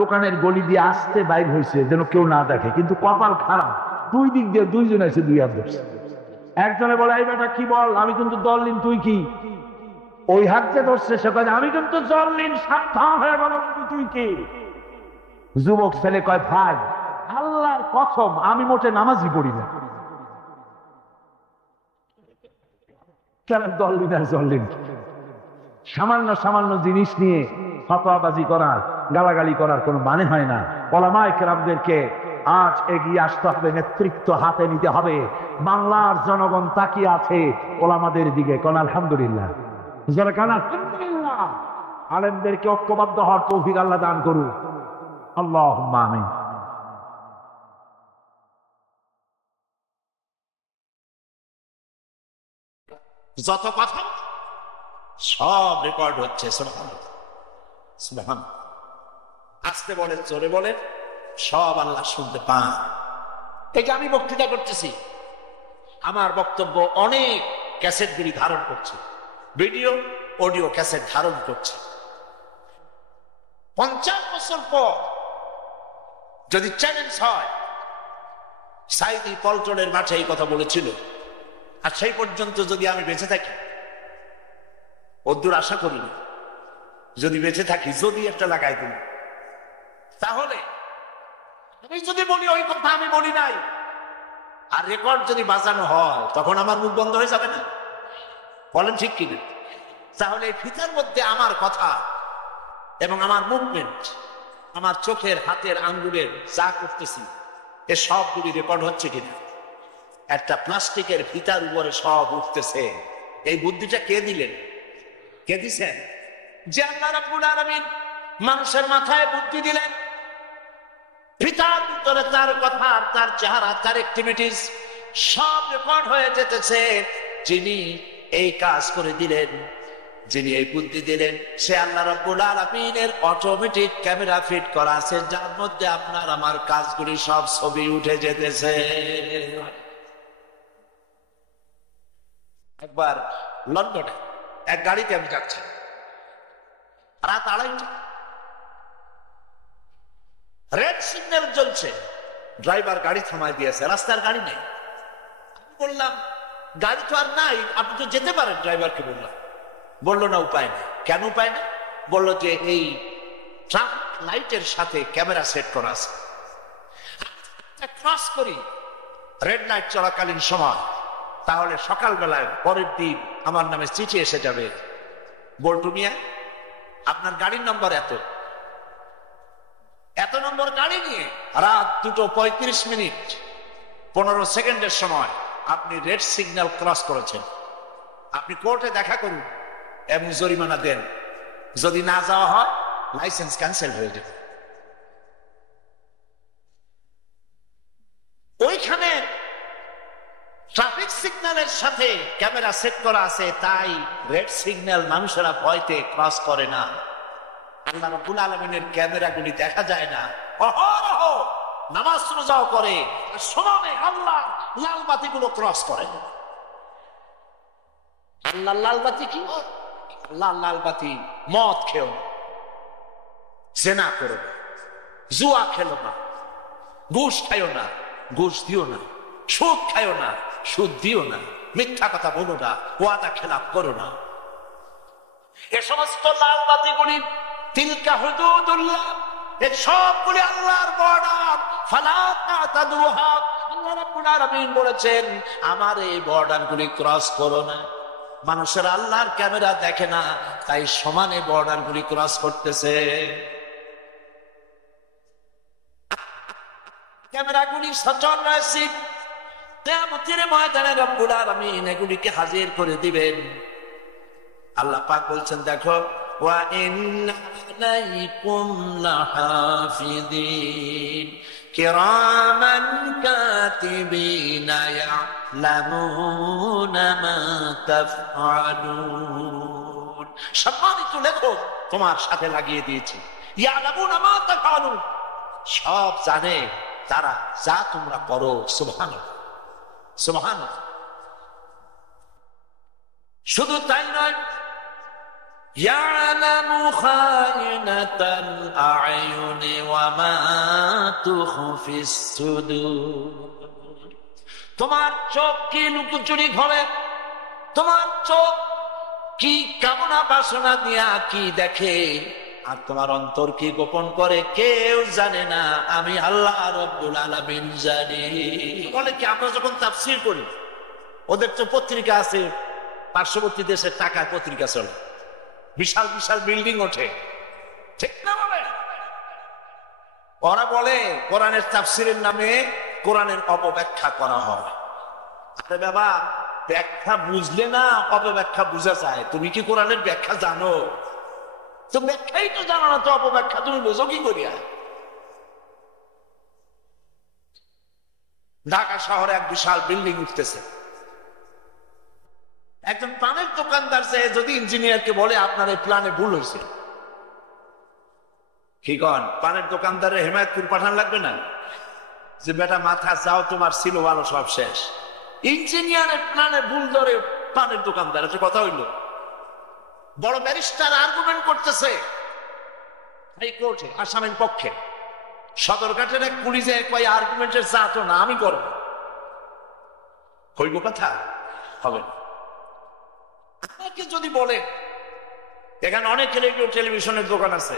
দোকানের গলি দিয়ে আসতে বাইর হয়েছে যেন কেউ না দেখে, কিন্তু কপাল খারাপ, দুই দিক দিয়ে দুইজন আছে, দুই হাত ধরছে। একজনে বলে এই বেটা কি বল, আমি কিন্তু দললিন, তুই কি? ওই হাতে ধরছে, সে কয় আমি কিন্তু জললিন, সাবধান হয়ে গেল, তুই কি? যুবক ছেলে কয় ভাই আল্লাহর কসম আমি মোটে নামাজই পড়ি না। কেন দললিন আর জললিন? সামান্য সামান্য জিনিস নিয়ে ফতোয়াবাজি করার, গালাগালি করার কোনো মানে হয় না। ওলামায়ে কেরামদেরকে আজ এগিয়ে আসতে হবে, নেতৃত্ব হাতে নিতে হবে। বাংলার জনগণ তাকিয়ে আছে ওলামাদের দিকে। কোন আলহামদুলিল্লাহ। আলেমদেরকে ঐক্যবদ্ধ হওয়ার তৌফিক আল্লাহ দান করুন। আল্লাহুম্মা আমিন। যত কথা সব রেকর্ড হচ্ছে। সুবহানাল্লাহ। আস্তে বলেন জোরে বলেন, সব আল্লাহ শুনতে পান। এই যে আমি বক্তৃতা করতেছি, আমার বক্তব্য অনেক ক্যাসেটগুলি ধারণ করছে, ভিডিও অডিও ক্যাসেট ধারণ করছে। 50 বছর পর যদি চ্যালেঞ্জ হয়, সাইদি পল্টনের মাঠে এই কথা বলেছিল, আর সেই পর্যন্ত যদি আমি বেঁচে থাকি, অদ্দূর আশা করি না, যদি বেঁচে থাকি, যদি একটা লাগাই দিন, তাহলে আমি যদি বলি ওই কথা আমি বলি নাই, আর রেকর্ড যদি বাজানো হয়, তখন আমার মুখ বন্ধ হয়ে যাবে না? বলেন ঠিক কিনা? তাহলে এই ফিতার মধ্যে আমার কথা এবং আমার মুভমেন্ট, আমার চোখের, হাতের, আঙ্গুলের যা করতেছি, এ সবগুলি রেকর্ড হচ্ছে কিনা? একটা প্লাস্টিকের ফিতার উপরে সব উঠতেছে। এই বুদ্ধিটা কে দিলেন? কে দিছেন? যে আল্লাহ রাব্বুল আলামিন মানুষের মাথায় বুদ্ধি দিলেন। ফিতার ভিতরে তার কথা, তার চেহারা, তার অ্যাক্টিভিটিস সব রেকর্ড হয়ে যেতেছে। যিনি এই কাজ করে দিলেন, যিনি এই বুদ্ধি দিলেন, সে আল্লাহ রাব্বুল আলামিনের অটোমেটিক ক্যামেরা ফিট করা আছে, যার মধ্যে আপনার আমার কাজগুলি সব ছবি উঠে যেতেছে। একবার লন্ডনে এক গাড়িতে আমি যাচ্ছি, রাত 2:30, রেড সিগন্যাল জ্বলছে, ড্রাইভার গাড়ি থামায় দিয়েছে, রাস্তার গাড়ি নেই। আমি বললাম গাড়ি তো আর নাই, আপনি তো যেতে পারেন। ড্রাইভারকে বললাম, বললো না উপায় নেই। কেন উপায় নেই? বললো যে এই ট্রাফিক লাইটের সাথে ক্যামেরা সেট করা আছে, ক্রস করি রেড লাইট চলাকালীন সময়, তাহলে সকালবেলায় পরের দিন আমার নামে চিঠি এসে যাবে, বল্টু মিয়া আপনার গাড়ির নম্বর এত নম্বর গাড়ি নিয়ে রাত 2:35 15 সেকেন্ডের সময় আপনি রেড সিগন্যাল ক্রস করেছেন। আপনি কোর্টে দেখা করুন এবং জরিমানা দেন। যদি না যাওয়া হয়, লাইসেন্স ক্যান্সেল হয়ে যাবে। ওইখানে ট্রাফিক সিগন্যালের সাথে ক্যামেরা সেট করা আছে, তাই রেড সিগন্যাল মানুষেরা ভয়তে ক্রস করে না। আল্লাহ রাব্বুল আলামিনের ক্যামেরাগুলি দেখা যায় না, অহরহ নামাজ রোজাও করে, আর সমানে আল্লাহ লাল বাতিগুলো ক্রস করে। আল্লাহ লাল বাতি কি? আল্লাহ লাল বাতি মদ খেও না, জেনা করো না, জুয়া খেলো না, ঘুষ খাইও না, ঘুষ দিও না, সুদ খাইও না, সুদ দিও না, মিথ্যা কথা বলো না, ওয়াদা খেলাপ করো না। এ সমস্ত লাল বাতিগুলি তিলকা হুদুদুল্লাহ, এ সবগুলি আল্লাহর বর্ডার। ফালা তাদুহা, আল্লাহ রাব্বুল আলামিন বলেছেন আমার এই বর্ডারগুলি ক্রস করো না। মানুষের আল্লাহর ক্যামেরা দেখে না, তাই সমানে বর্ডারগুলি ক্রস করতেছে। ক্যামেরাগুলি সচল রয়েছে, কিয়ামতের ময়দানে রব্বুল আলামিন এগুলিকে হাজির করে দিবেন। আল্লাহ পাক বলছেন দেখো, ওয়া ইন্না আলাইকুম লাহাফিযিন কিরামান কাতিবিনা ইয়ালামুনা মা তাফআলুন। সম্মানিত লেখক তোমার সাথে লাগিয়ে দিয়েছি, ইয়ালামুনা মা তাফআলুন, সব জানে তারা যা তোমরা করো। সুবহানাল্লাহ, সুবহানাল্লাহ। শুধু তাই নয়, ইয়ালামু খায়িনাতাল আ'য়ুনি ওয়া মা তুখফিস সুদুর। তোমার চোখ কি লুকোচুরি ঘরে, তোমার চোখ কি কামনা বাসনা দিয়া কি দেখে, আর তোমার অন্তর কি গোপন করে কেউ জানে না, আমি আল্লাহ রাব্বুল আলামিন জানি। বলে কি আমরা যখন তাফসীর করি, ওদের তো পত্রিকা আছে, পার্শ্ববর্তী দেশের টাকায় পত্রিকা চলে, বিশাল বিশাল বিল্ডিং ওঠে, ঠিক না? বলে ওরা বলে কোরআনের তাফসীরের নামে কোরআনের অপব্যাখ্যা করা হয়। আরে বাবা, ব্যাখ্যা বুঝলে না অপব্যাখ্যা বুঝা যায়। তুমি কি কোরআনের ব্যাখ্যা জানো? তো ব্যাখ্যাই তো জানো না, তো অপব্যাখ্যা তুমি বুঝো কি করিয়া? ঢাকা শহরে এক বিশাল বিল্ডিং উঠতেছে, একজন পানের দোকানদার যে যদি ইঞ্জিনিয়ারকে বলে আপনার এই প্ল্যানে ভুল হয়েছে, কি কন? পানের দোকানদারে হেমায়তপুর পাঠান লাগবে না যে বেটা মাথা যাও, তোমার ছিল ভালো, সব শেষ। ইঞ্জিনিয়ারের প্ল্যানে ভুল ধরে পানের দোকানদার, এটা কথা হইল? বড় ব্যারিস্টার আর্গুমেন্ট করতেছে হাইকোর্টে আসামির পক্ষে, সদরঘাটের এক পুলিশে কয় আর্গুমেন্টের জাতো না, আমি করবো। হইব কথা? হবে না। আপনাকে যদি বলে এখানে অনেক রেডিও টেলিভিশনের দোকান আছে,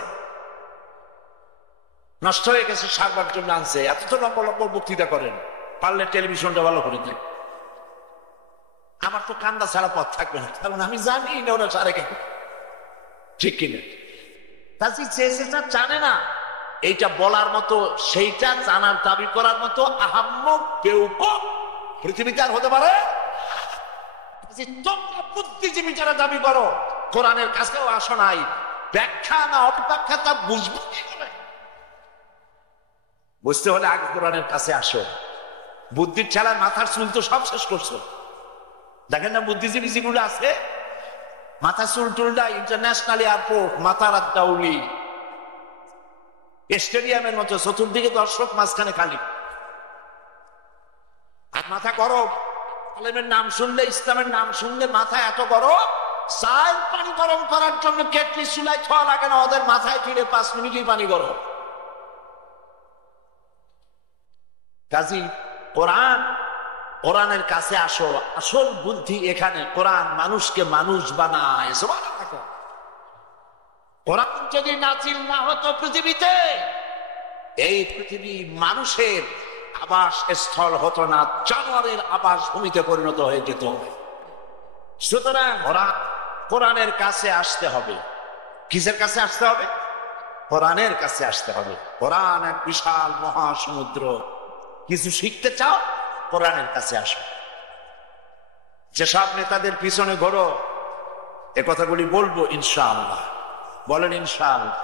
নষ্ট হয়ে গেছে, সারবার জন্য আনছে, এত তো লম্বা লম্বা বক্তৃতা করেন, পারলে টেলিভিশনটা ভালো করে দেন। আমার তো কান্দা ছাড়া পথ থাকবে না, কারণ আমি জানি না ওরা সারে কেন, ঠিক কিনা? তাই চেয়েছে জানে না, এইটা বলার মতো, সেইটা জানার দাবি করার মতো আহাম্মক বেউকুফ পৃথিবীতে আর হতে পারে? তোমরা বুদ্ধিজীবী যারা দাবি করো কোরআনের কাছেও আসো নাই, ব্যাখ্যা না অপব্যাখ্যা তা বুঝবো কি করে? বুঝতে হলে আগে কোরআনের কাছে আসো। বুদ্ধির ঠেলায় মাথার চুল তো সব শেষ করছো। দেখেন না বুদ্ধিজীবী যেগুলো আছে, মাথা চুল টুলটা ইন্টারন্যাশনাল এয়ারপোর্ট, মাথার আত্মাউলি, স্টেডিয়ামের মতো, চতুর্দিকে দর্শক, মাঝখানে খালি, আর মাথা গরম। আলেমের নাম শুনলে, ইসলামের নাম শুনলে মাথা এত গরম, চাল পানি গরম করার জন্য কেটলি চুলায় খাওয়া লাগে না, ওদের মাথায় ফিরে 5 মিনিটই পানি গরম। কাজী কোরআনের কাছে আসো, আসল বুদ্ধি এখানে। কোরআন মানুষকে মানুষ বানায়। কোরআন যদি নাজিল না হতো পৃথিবীতে, এই পৃথিবী মানুষের আবাস স্থল হতো না, জানোয়ারের আবাস ভূমিতে পরিণত হয়ে যেত। সুতরাং কোরআনের কাছে আসতে হবে। কিসের কাছে আসতে হবে? কোরআনের কাছে আসতে হবে। কোরআন এক বিশাল মহাসমুদ্র। কিছু শিখতে চাও, কোরআনের কাছে আসো। যেসব নেতাদের পিছনে ঘোরো, এ কথাগুলি বলবো ইনশাআল্লাহ। বলেন ইনশাআল্লাহ।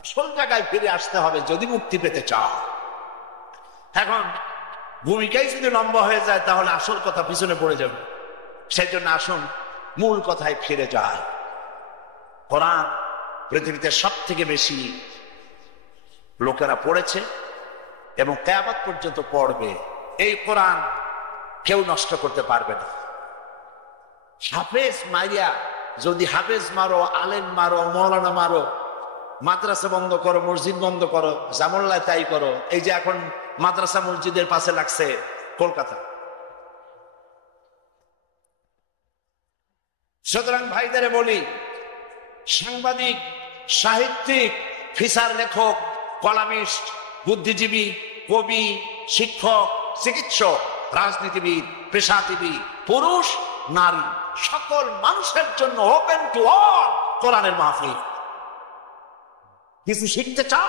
আসল জায়গায় ফিরে আসতে হবে যদি মুক্তি পেতে চাও। এখন ভূমিকাই যদি লম্বা হয়ে যায়, তাহলে আসল কথা পিছনে পড়ে যাবে। সেই জন্য আসুন মূল কথায় ফিরে যায়। কোরআন পৃথিবীতে সব থেকে বেশি লোকেরা পড়েছে এবং কিয়ামত পর্যন্ত পড়বে। এই কোরআন কেউ নষ্ট করতে পারবে না। হাফেজ মাইয়া যদি হাফেজ মারো, আলেম মারো, মৌলানা মারো, মাদ্রাসা বন্ধ করো, মসজিদ বন্ধ করো, জামল্লায় তাই করো। এই যে এখন মাদ্রাসা মসজিদের পাশে লাগছে কলকাতা। সুতরাং ভাইদের বলি, সাংবাদিক, সাহিত্যিক, ফিচার লেখক, কলামিস্ট, বুদ্ধিজীবী, কবি, শিক্ষক, চিকিৎসক, রাজনীতিবিদ, পেশাজীবী, পুরুষ, নারী, সকল মানুষের জন্য ওপেন টু অল কোরআনের মাহফিল। কিছু শিখতে চাও,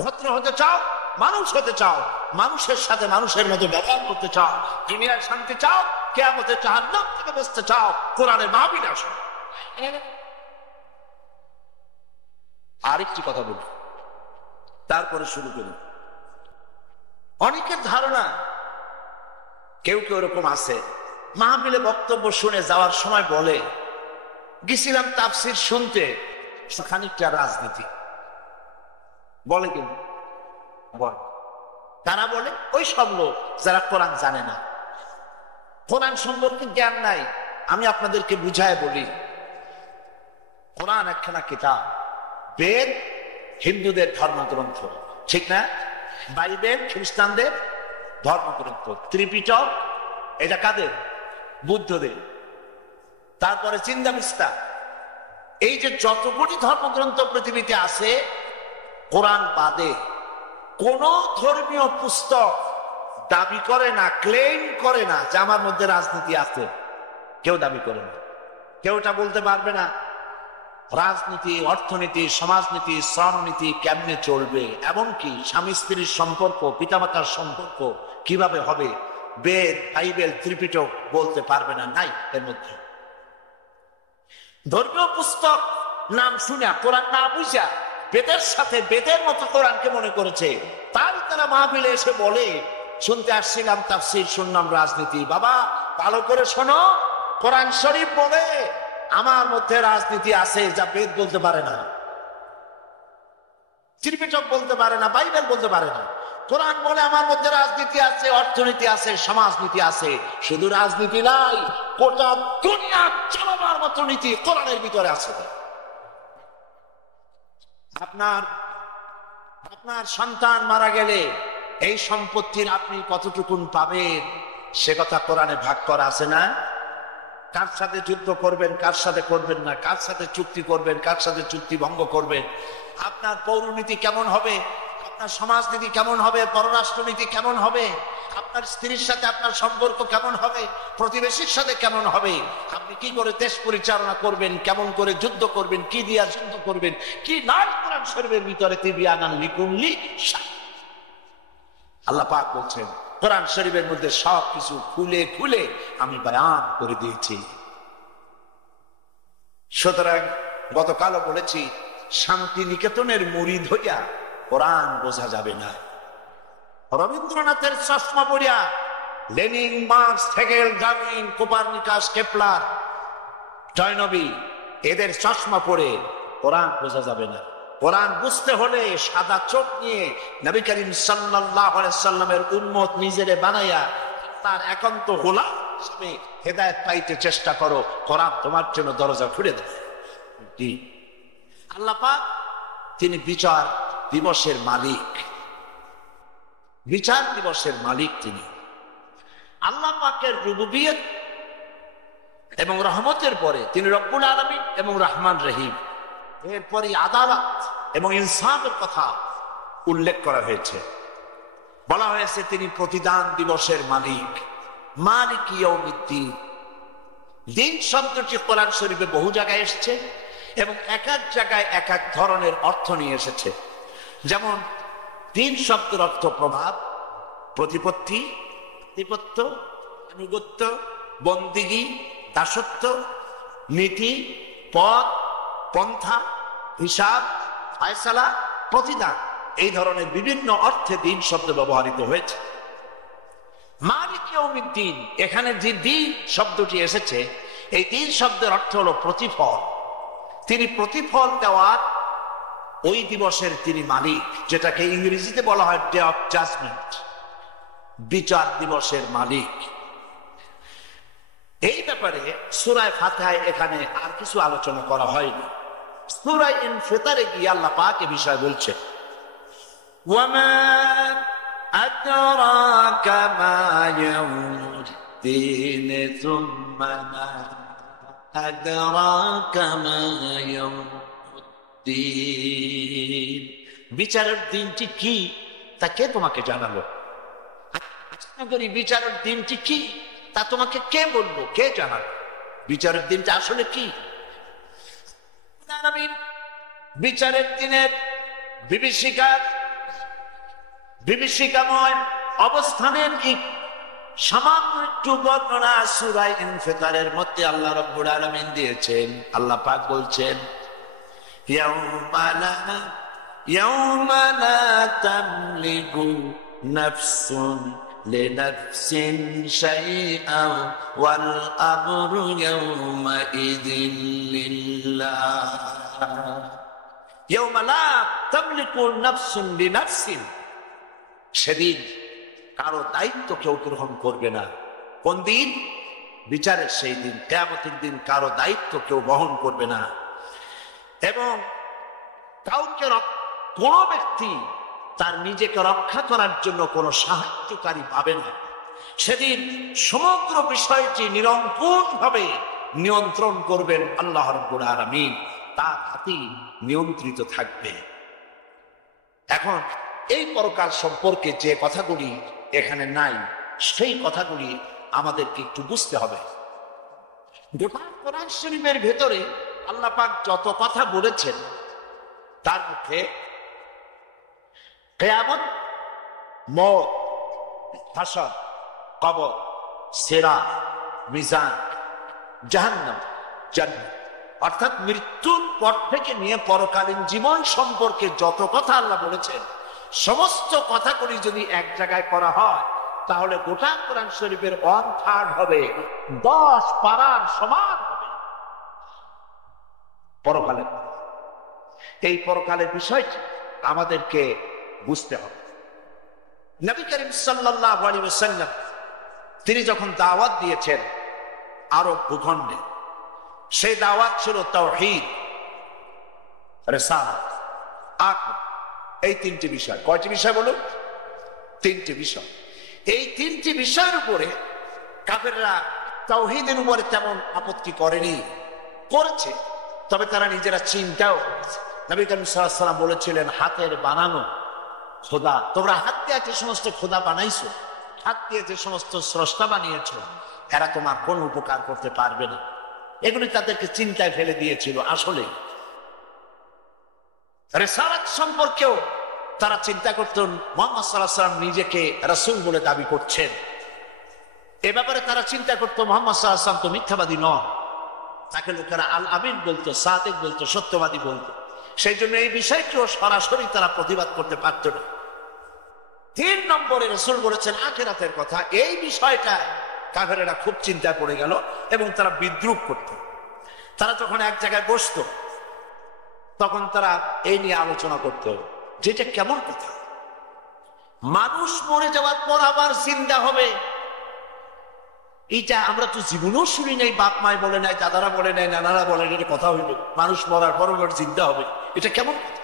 ভদ্র হতে চাও, মানুষ হতে চাও, মানুষের সাথে মানুষের মতো ব্যবহার করতে চাও, দুনিয়ার শান্তি চাও, কিয়ামতে জাহান্নাম থেকে বাঁচতে চাও, কোরআনের মাহফিলে আসো। আরেকটি কথা বলি, তারপরে শুরু করি। অনেকের ধারণা, কেউ কেউ এরকম আছে, মাহফিলে বক্তব্য শুনে যাওয়ার সময় বলে, গেছিলাম তাফসির শুনতে, খানিকটা রাজনীতি বলে। কিন্তু তারা বলে ওই সব লোক যারা কোরআন জানে না, কোরআন সম্পর্কে জ্ঞান নাই। আমি আপনাদেরকে বুঝায় বলি, কোরআন একখানা কিতাব। বেদ হিন্দুদের ধর্মগ্রন্থ, ঠিক না? বাইবেল খ্রিস্টানদের ধর্মগ্রন্থ। ত্রিপিটক এটা কাদের? বুদ্ধদের। তারপরে চিন্তাবিস্তা। এই যে যতগুলি ধর্মগ্রন্থ পৃথিবীতে আছে, কোরআন বাদে কোন ধর্মীয় পুস্তক দাবি করে না, ক্লেম করে না যে আমার মধ্যে রাজনীতি আছে। কেউ দাবি করে না, কেউ এটা বলতে পারবে না। রাজনীতি, অর্থনীতি, সমাজনীতি, শ্রমনীতি কেমনে চলবে, এমনকি স্বামী স্ত্রীর সম্পর্ক, পিতামাতার সম্পর্ক কিভাবে হবে, বেদ, বাইবেল, ত্রিপিটক বলতে পারবে না, নাই এর মধ্যে। ধর্মীয় পুস্তক নাম শুনে কোরআন না বুঝা বেদের সাথে বেদের মতো কোরআনকে মনে করেছে। তারা মাহফিলে এসে বলে, শুনতে আসছিলাম তাফসীর, শুনলাম রাজনীতি। বাবা ভালো করে শোনো, কোরআন শরীফ বলে আমার মধ্যে রাজনীতি আছে, যা বেদ বলতে পারে না, ত্রিপিটক বলতে পারে না, বাইবেল বলতে পারে না। কোরআন বলে আমার মধ্যে রাজনীতি আছে, অর্থনীতি আছে, সমাজনীতি আছে। শুধু রাজনীতি নাই, গোটা দুনিয়া চালাবার মতো নীতি কোরআনের ভিতরে আছে। আপনার সন্তান মারা গেলে এই সম্পত্তির আপনি কতটুকুন পাবেন, সে কথা কোরআনে ভাগ করা আছে না? কার সাথে যুদ্ধ করবেন, কার সাথে করবেন না, কার সাথে চুক্তি করবেন, কার সাথে চুক্তি ভঙ্গ করবেন, আপনার পৌরনীতি কেমন হবে, আপনার সমাজনীতি কেমন হবে, পররাষ্ট্রনীতি কেমন হবে, আপনার স্ত্রীর সাথে আপনার সম্পর্ক কেমন হবে, প্রতিবেশীর সাথে কেমন হবে, আপনি কি করে দেশ পরিচালনা করবেন, কেমন করে যুদ্ধ করবেন, কি দিয়া যুদ্ধ করবেন, কি নাই কোরআন শরীফের ভিতরে তিবিয়ানান লিকুল্লি শাই। আল্লাহ পাক বলছেন কোরআন শরীফের মধ্যে সবকিছু খুলে খুলে আমি বয়ান করে দিয়েছি। সুতরাং গতকালও বলেছি, শান্তি নিকেতনের মুরিদ হইয়া কোরআন বোঝা যাবে না। রবীন্দ্রনাথের চশমা পড়িয়া, Lenin, Marx, Hegel, Darwin, Copernicus, Kepler, Toynbee এদের চশমা পড়ে কোরআন বোঝা যাবে না। কোরআন বুঝতে হলে সাদা চোখ নিয়ে নবী করিম সাল্লাল্লাহু আলাইহি সাল্লামের উম্মত নিজেরে বানাইয়া তার একান্ত গোলাম হিসেবে হেদায়েত পাইতে চেষ্টা করো। কোরআন তোমার জন্য দরজা খুলে দেবে। আল্লাহ পাক তিনি বিচার দিবসের মালিক, বিচার দিবসের মালিক তিনি। আল্লাহ পাকের রুবুবিয়ত এবং রহমতের পরে তিনি রব্বুল আলামিন এবং রহমান রহিম। এরপরই আদালত এবং ইনসাফের কথা উল্লেখ করা হয়েছে। বলা হয়েছে তিনি প্রতিদান দিবসের মালিক, মালিক ইয়াউমিদ্দিন। দিন শব্দটি কোরআন শরীফে বহু জায়গায় এসেছে এবং এক এক জায়গায় এক এক ধরনের অর্থ নিয়ে এসেছে। যেমন দিন শব্দের অর্থ প্রভাব, প্রতিপত্তি, আধিপত্য, আনুগত্য, বন্দিগি, দাসত্ব, নীতি, পথ, পন্থা, হিসাব, ফায়সালা, প্রতিদান, এই ধরনের বিভিন্ন অর্থে দিন শব্দ ব্যবহৃত হয়েছে। মালিক ইয়াউমিদ্দিন, এখানে যে দিন শব্দটি এসেছে, এই দিন শব্দের অর্থ হলো প্রতিফল। তিনি প্রতিফল দেওয়ার ওই দিবসের তিনি মালিক, যেটাকে ইংরেজিতে বলা হয় ডে অফ জাজমেন্ট, বিচার দিবসের মালিক। এই ব্যাপারে সূরা ফাতিহায় এখানে আর কিছু আলোচনা করা হয়নি। সূরা ইনফিতারে গিয়ে আল্লাহ পাক এই বিষয় বলছেন, ওয়ামা আদরাকা মা ইয়াউমুদ্দিন সুম্মা মা আদরাকা মা ইয়াউমুদ্দিন। বিচারের দিনটি কি তা কে তোমাকে জানালো? করি বিচারের দিনটি কি, তা তোমাকে কে বলবো, কে জানাবে বিচারের দিনটা আসলে কি? বিচারের দিনের বিভীষিকাময় অবস্থানের সামান্য একটু বর্ণনা সূরা ইনফিতারের মধ্যে আল্লাহ রাব্বুল আলামিন দিয়েছেন। আল্লাহ পাক বলছেন, ইয়াউমা লা তামলিকু নাফসুন লিনাফসিন শাইআন ওয়াল আমরু ইয়াউমাইযিন লিল্লাহ। ইয়াউমা লা তামলিকু নাফসুন লিনাফসিন, সেদিন কারো দায়িত্ব কেউ গ্রহণ করবে না। কোন দিন? বিচারের সেই দিন, কিয়ামতের দিন কারো দায়িত্ব কেউ বহন করবে না। এবং কাউকে কোন ব্যক্তি তার নিজেকে রক্ষা করার জন্য কোনো সাহায্যকারী পাবে না। সেদিন সমগ্র বিষয়টি নিরঙ্কুশভাবে নিয়ন্ত্রণ করবেন আল্লাহ রাব্বুল আলামিন, তার হাতেই নিয়ন্ত্রিত থাকবে। এখন এই পরকাল সম্পর্কে যে কথাগুলি এখানে নাই, সেই কথাগুলি আমাদেরকে একটু বুঝতে হবে। গোটা কোরআন শরীফের ভেতরে আল্লাহ পাক যত কথা বলেছেন, তার মধ্যে কিয়ামত, মওত, হাসর, কবর, সিরাত, মিজান, জাহান্নাম, জান্নাত, অর্থাৎ মৃত্যুর পর থেকে নিয়ে পরকালীন জীবন সম্পর্কে যত কথা আল্লাহ বলেছেন, সমস্ত কথাগুলি যদি এক জায়গায় করা হয়, তাহলে গোটা কোরআন শরীফের 1/3 হবে, 10 পারার সমান হবে পরকালের। এই পরকালের বিষয়টি আমাদেরকে বুঝতে হবে। নবী করিম সাল্লাল্লাহু আলাইহি ওয়াসাল্লাম তিনি যখন দাওয়াত দিয়েছেন আরব ভূখণ্ডে, সেই দাওয়াত ছিল তাওহীদ, রিসালাত, আকীদা, এই তিনটি বিষয়। কয়টি বিষয় বলুন? তিনটি বিষয়। এই তিনটি বিষয়ের উপরে কাফেররা তাওহীদের উপরে তেমন আপত্তি করেনি, করেছে, তবে তারা নিজেরা চিন্তাও করেছে। নবী করিম সাল্লাল্লাহু আলাইহি ওয়াসাল্লাম বলেছিলেন, হাতের বানানো খোদা, তোমরা হাত দিয়ে যে সমস্ত খোদা বানাইছো, হাত দিয়ে যে সমস্ত স্রষ্টা বানিয়েছ, এরা তোমার কোন উপকার করতে পারবে না। এগুলি তাদেরকে চিন্তায় ফেলে দিয়েছিল। আসলে রিসালাত সম্পর্কেও তারা চিন্তা করতেন, মুহাম্মদ সাল্লাল্লাহু আলাইহি ওয়াসাল্লাম নিজেকে রাসূল বলে দাবি করছেন। এ ব্যাপারে তারা চিন্তা করতো মুহাম্মদ সাল্লাল্লাহু আলাইহি ওয়াসাল্লাম তো মিথ্যাবাদী নন, তাকে লোকেরা আল আমিন বলতো, সাদিক বলতো, সত্যবাদী বলতো। সেই জন্য এই বিষয়টিও সরাসরি তারা প্রতিবাদ করতে পারত না। 3 নম্বরে রাসূল বলেছেন আখিরাতের কথা। এই বিষয়টা কাফেরেরা খুব চিন্তা পড়ে গেল এবং তারা বিদ্রূপ করত। তারা যখন এক জায়গায় বসতো, তখন তারা এই নিয়ে আলোচনা করত, যেটা কেমন কথা, মানুষ মরে যাওয়ার পর আবার জিন্দা হবে, এইটা আমরা তো জীবনেও শুনি নাই, বাপ মায় বলে নাই, দাদারা বলে নাই, নানারা বলে নাই, এটা কথা হইল মানুষ মরার পর আবার জিন্দা হবে, এটা কেমন কথা?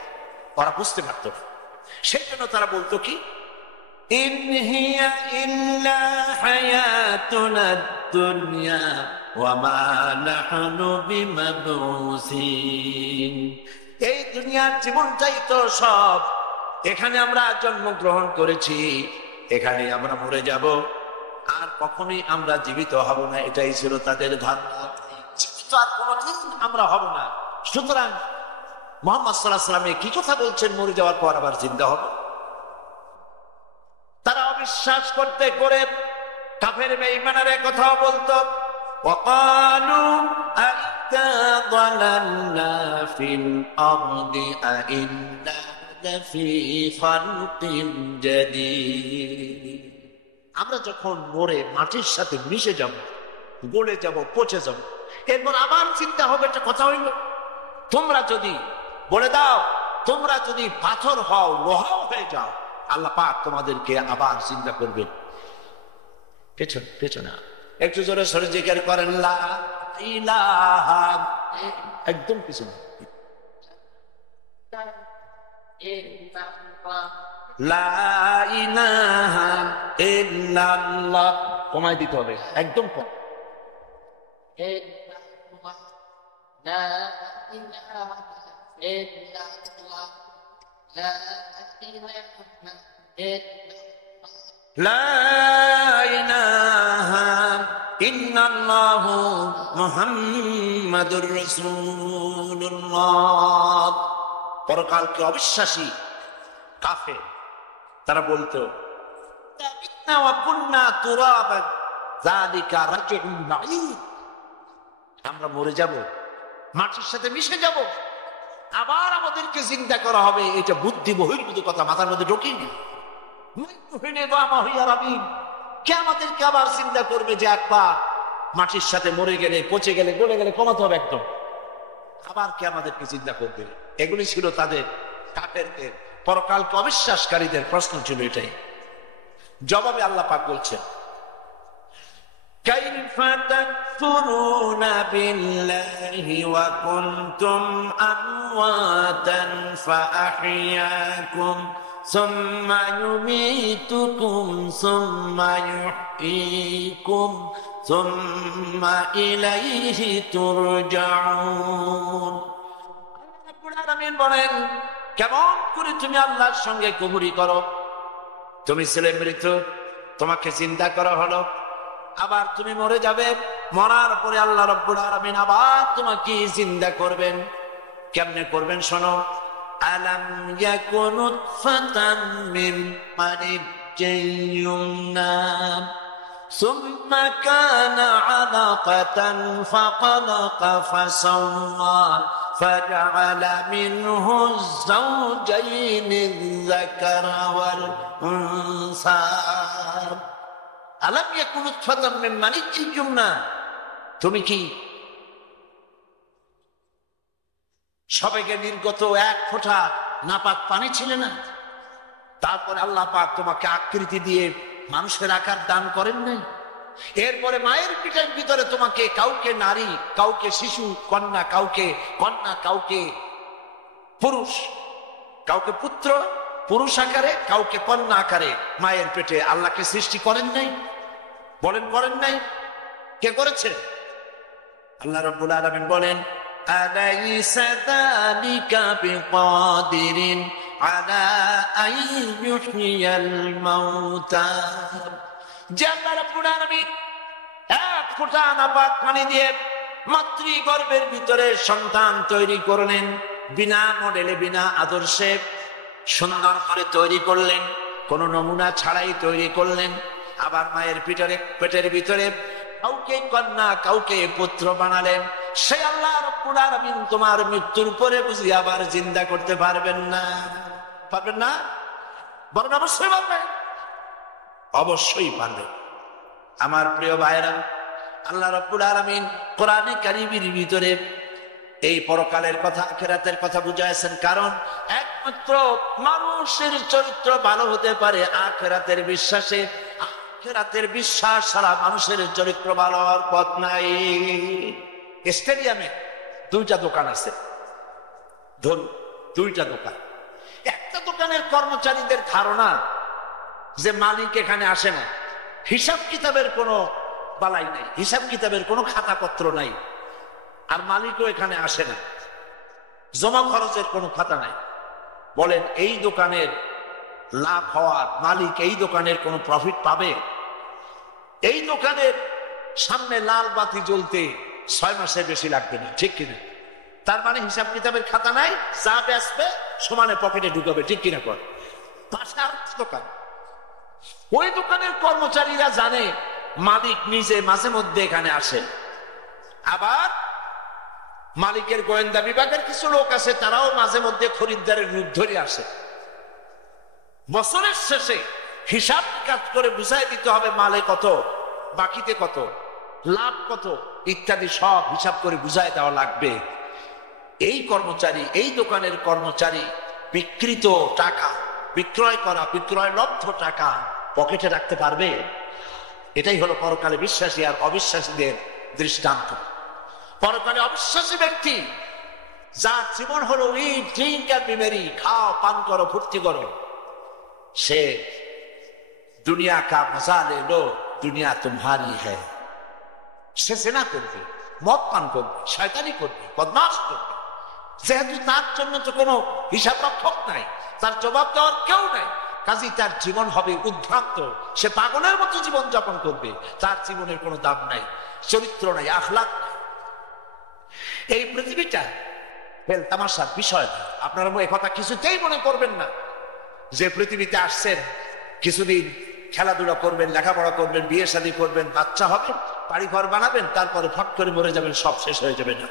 ওরা বুঝতে পারত না। সেই জন্য তারা বলতো কি, ইন হিয়া ইল্লা হায়াতুনা দুনিয়া ওয়া মা নাহনু বিমাবউসিন। এই দুনিয়ার জীবনটাই তো সব, এখানে আমরা জন্মগ্রহণ করেছি, এখানে আমরা মরে যাব, আর কখনোই আমরা জীবিত হব না। এটাই ছিল তাদের ধারণা, জীবিত আর কোনোদিন আমরা হব না। সুতরাং মুহাম্মদ সাল্লাল্লাহু আলাইহি ওয়াসাল্লাম কি কথা বলছেন, মরে যাওয়ার পর আবার জিন্দা হব? তারা অবিশ্বাস করতে করে কাফের বেঈমানেরা কথা বলতো, وقالوا أئذا ضللنا في الأرض أئنا لفي خلق جديد। আমরা যখন মরে মাটির সাথে মিশে যাব, গলে যাব, পচে যাব, এরপর আবার চিন্তা হবে, একটা কথা হইল, তোমরা যদি বলে দাও, তোমরা যদি পাথর হও, লোহাও হয়ে যাও, আল্লাহ পাক তোমাদেরকে আবার চিন্তা করবেন। পেছনে একটু জোরে সরে জিকির করেন, লা ইলাহা, একদম পিছনে, লা ইলাহা ইল্লাল্লাহ, কমাই দিতে হবে, একদম কম। লা ইলাহা ইল্লাল্লাহু মুহাম্মাদুর রাসূলুল্লাহ। পরকালকে অবিশ্বাসী কাফের তারা বলতো আমরা মরে যাব, মাটির সাথে মিশে যাব, আবার আমাদেরকে চিন্তা করা হবে। এটা বুদ্ধি বহির্ভূত কথা, মাথার মধ্যে ঢোকেনি। কে আমাদেরকে আবার চিন্তা করবে যে একবার মাটির সাথে মরে গেলে, পচে গেলে, গলে গেলে কমাতে হবে একদম, আবার কে আমাদেরকে চিন্তা করবে? এগুলি ছিল তাদের কাফেরদের, পরকালকে অবিশ্বাসকারীদের প্রশ্ন ছিল এটাই। জবাবে আল্লাহ পাক বলছেন কাইফা তাকফুরুনা বিল্লাহি ওয়া কুনতুম আমওয়াতান ফাআহইয়াকুম সুম্মা ইউমীতুকুম সুম্মা ইউহয়ীকুম সুম্মা ইলাইহি তুরজাউন। আল্লাহ রাব্বুল আলামিন বলেন, কেমন করে তুমি আল্লাহর সঙ্গে কুফরি করো? তুমি ছিলে মৃত, তোমাকে চিন্তা করা হলো, আবার তুমি মরে যাবে, মরার পরে আল্লাহ রাব্বুল আলামিন আবার তোমাকে চিন্তা করবেন। কেমনে করবেন শোনো। আলাম ইয়াকুন নুতফাতাম মিন মানিজ্জিন ইউমনা সুম্মা কানা আলাকাতান ফাখালাকা ফাসাওয়া فجعل منه الزوجين الذكر والأنثى ألم يكن نطفة من مني يمنى তুমি কি সবেগে নির্গত এক ফোঁটা নাপাক পানি ছিলে না? তারপরে আল্লাহ পাক তোমাকে আকৃতি দিয়ে মানুষের আকার দান করেন নাই? এরপরে মায়ের পিঠের ভিতরে তোমাকে কাউকে নারী, কাউকে শিশু, কন্যা, কাউকে কন্যা, কাউকে পুরুষ, কাউকে পুত্র পুরুষ আকারে, কাউকে কন্যা আকারে মায়ের পেটে আল্লাহকে সৃষ্টি করেন নাই? বলেন করেন নাই? কে করেছে? আল্লাহ রাব্বুল আলামিন বলেন আলাইসা যালিকা বিকাদিরিন আলা আন ইউহইয়াল মাউতা। যে আল্লাহ রাব্বুল আলামিন এক ফোঁটা নাপাক পানি দিয়ে মাতৃগর্ভের ভিতরে সন্তান তৈরি করলেন, বিনা মডেলে, বিনা আদর্শে সুন্দর করে তৈরি করলেন, কোন নমুনা ছাড়াই তৈরি করলেন। আবার মায়ের পেটের ভিতরে কাউকে কন্যা, কাউকে পুত্র বানালেন। সে আল্লাহ রাব্বুল আলামিন তোমার মৃত্যুর পরে বুঝি আবার জিন্দা করতে পারবেন না? পারবেন না? বলেন অবশ্যই পারবেন, অবশ্যই পারবেন। আমার প্রিয় ভাইরা, আল্লাহ রাব্বুল আলামিন কোরআনে কারীমের ভিতরে এই পরকালের কথা, আখিরাতের কথা বুঝাইছেন। কারণ একমাত্র মানুষের চরিত্র ভালো হতে পারে আখিরাতের বিশ্বাসে। আখিরাতের বিশ্বাস ছাড়া মানুষের চরিত্র ভালো হওয়ার পথ নাই। স্টেডিয়ামে দুইটা দোকান আছে, ধরুন দুইটা দোকান। একটা দোকানের কর্মচারীদের ধারণা যে মালিক এখানে আসে না, হিসাব কিতাবের কোনো বালাই নাই, হিসাব কিতাবের কোনো খাতাপত্র নাই, আর মালিকও এখানে আসে না, জমা খরচের কোনো খাতা নাই। বলেন এই দোকানের লাভ হওয়ার মালিক এই দোকানের কোনো প্রফিট পাবে? এই দোকানের সামনে লাল বাতি জ্বলতে 6 মাসের বেশি লাগবে না, ঠিক কিনা? তার মানে হিসাব কিতাবের খাতা নাই, যা বেচবে সমানে পকেটে ঢুকাবে, ঠিক কিনা? কর পাশে আর দোকান, ওই দোকানের কর্মচারীরা জানে মালিক নিজে মাঝে মধ্যে এখানে আসে। আবার মালিকের গোয়েন্দা বিভাগের কিছু লোক আছে, তারাও মাঝে মধ্যে খরিদ্দারের রূপ ধরে আসে। বছরের শেষে হিসাব কাজ করে বুঝাই দিতে হবে মালে কত, বাকিতে কত, লাভ কত ইত্যাদি সব হিসাব করে বুঝাই দেওয়া লাগবে। এই কর্মচারী, এই দোকানের কর্মচারী বিকৃত টাকা, বিক্রয় করা, বিক্রয় লব্ধ টাকা পকেটে রাখতে পারবে? এটাই হলো পরকালে বিশ্বাসী আর অবিশ্বাসীদের দৃষ্টান্ত। পরকালে অবিশ্বাসী ব্যক্তি যার জীবন হলো ইট ড্রিঙ্ক এন্ড বি মেরি, খাও, পান করো, ফুর্তি করো, সে দুনিয়া কা মজা লে লো, দুনিয়া তোমারি হ্যায়। সে জেনা করবে, মদ পান করবে, শয়তানি করবে, বদমাশ করবে, যেহেতু তার জন্য তো কোনো হিসাব রক্ষক নাই, তার জবাব দেওয়ার কেউ নাই। কাজী তার জীবন হবে উদ্ভ্রান্ত, সে পাগলের মতো জীবন যাপন করবে, তার জীবনের কোনো দাম নাই, চরিত্র নাই, আখলাক নাই। এই পৃথিবীটা খেল তামাশার বিষয় না। আপনারা এই কথা কিছুতেই মনে করবেন না যে পৃথিবীতে আসছেন কিছুদিন খেলাধুলা করবেন, লেখাপড়া করবেন, বিয়ে শাদী করবেন, বাচ্চা হবে, বাড়ি ঘর বানাবেন, তারপরে ফট করে মরে যাবেন, সব শেষ হয়ে যাবে না।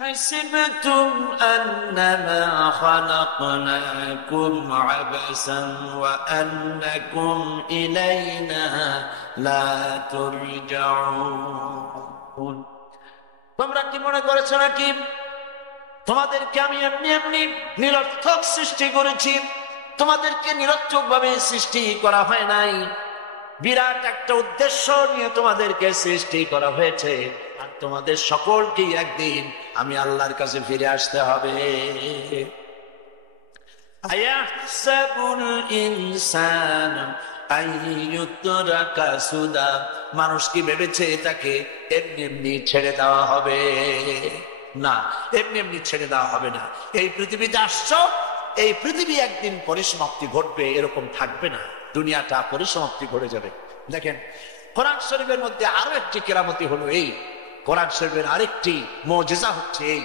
حسبتم أنما خلقناكم عبثا وأنكم إلينا لا ترجعون। তোমরা কি মনে করেছো নাকি তোমাদেরকে আমি এমনি এমনি নিরর্থক সৃষ্টি করেছি? তোমাদেরকে নিরর্থক ভাবে সৃষ্টি করা হয় নাই, বিরাট একটা উদ্দেশ্য নিয়ে তোমাদেরকে সৃষ্টি করা হয়েছে। আর তোমাদের সকলকেই একদিন আমি আল্লাহর কাছে ফিরে আসতে হবে। আয়াহসাবুল ইনসানু আইয়ুতরাকা সুদা, মানুষ কি ভেবেছে তাকে এমনি এমনি ছেড়ে দেওয়া হবে? না, এমনি এমনি ছেড়ে দেওয়া হবে না। এই পৃথিবীতে আসছো, এই পৃথিবী একদিন পরিসমাপ্তি ঘটবে, এরকম থাকবে না, দুনিয়াটা পরিসমাপ্তি ঘটে যাবে। দেখেন কোরআন শরীফের মধ্যে আরো একটি কেরামতি হলো এই, কোরআন শরীফের আরেকটি মুজিজা হচ্ছে এই,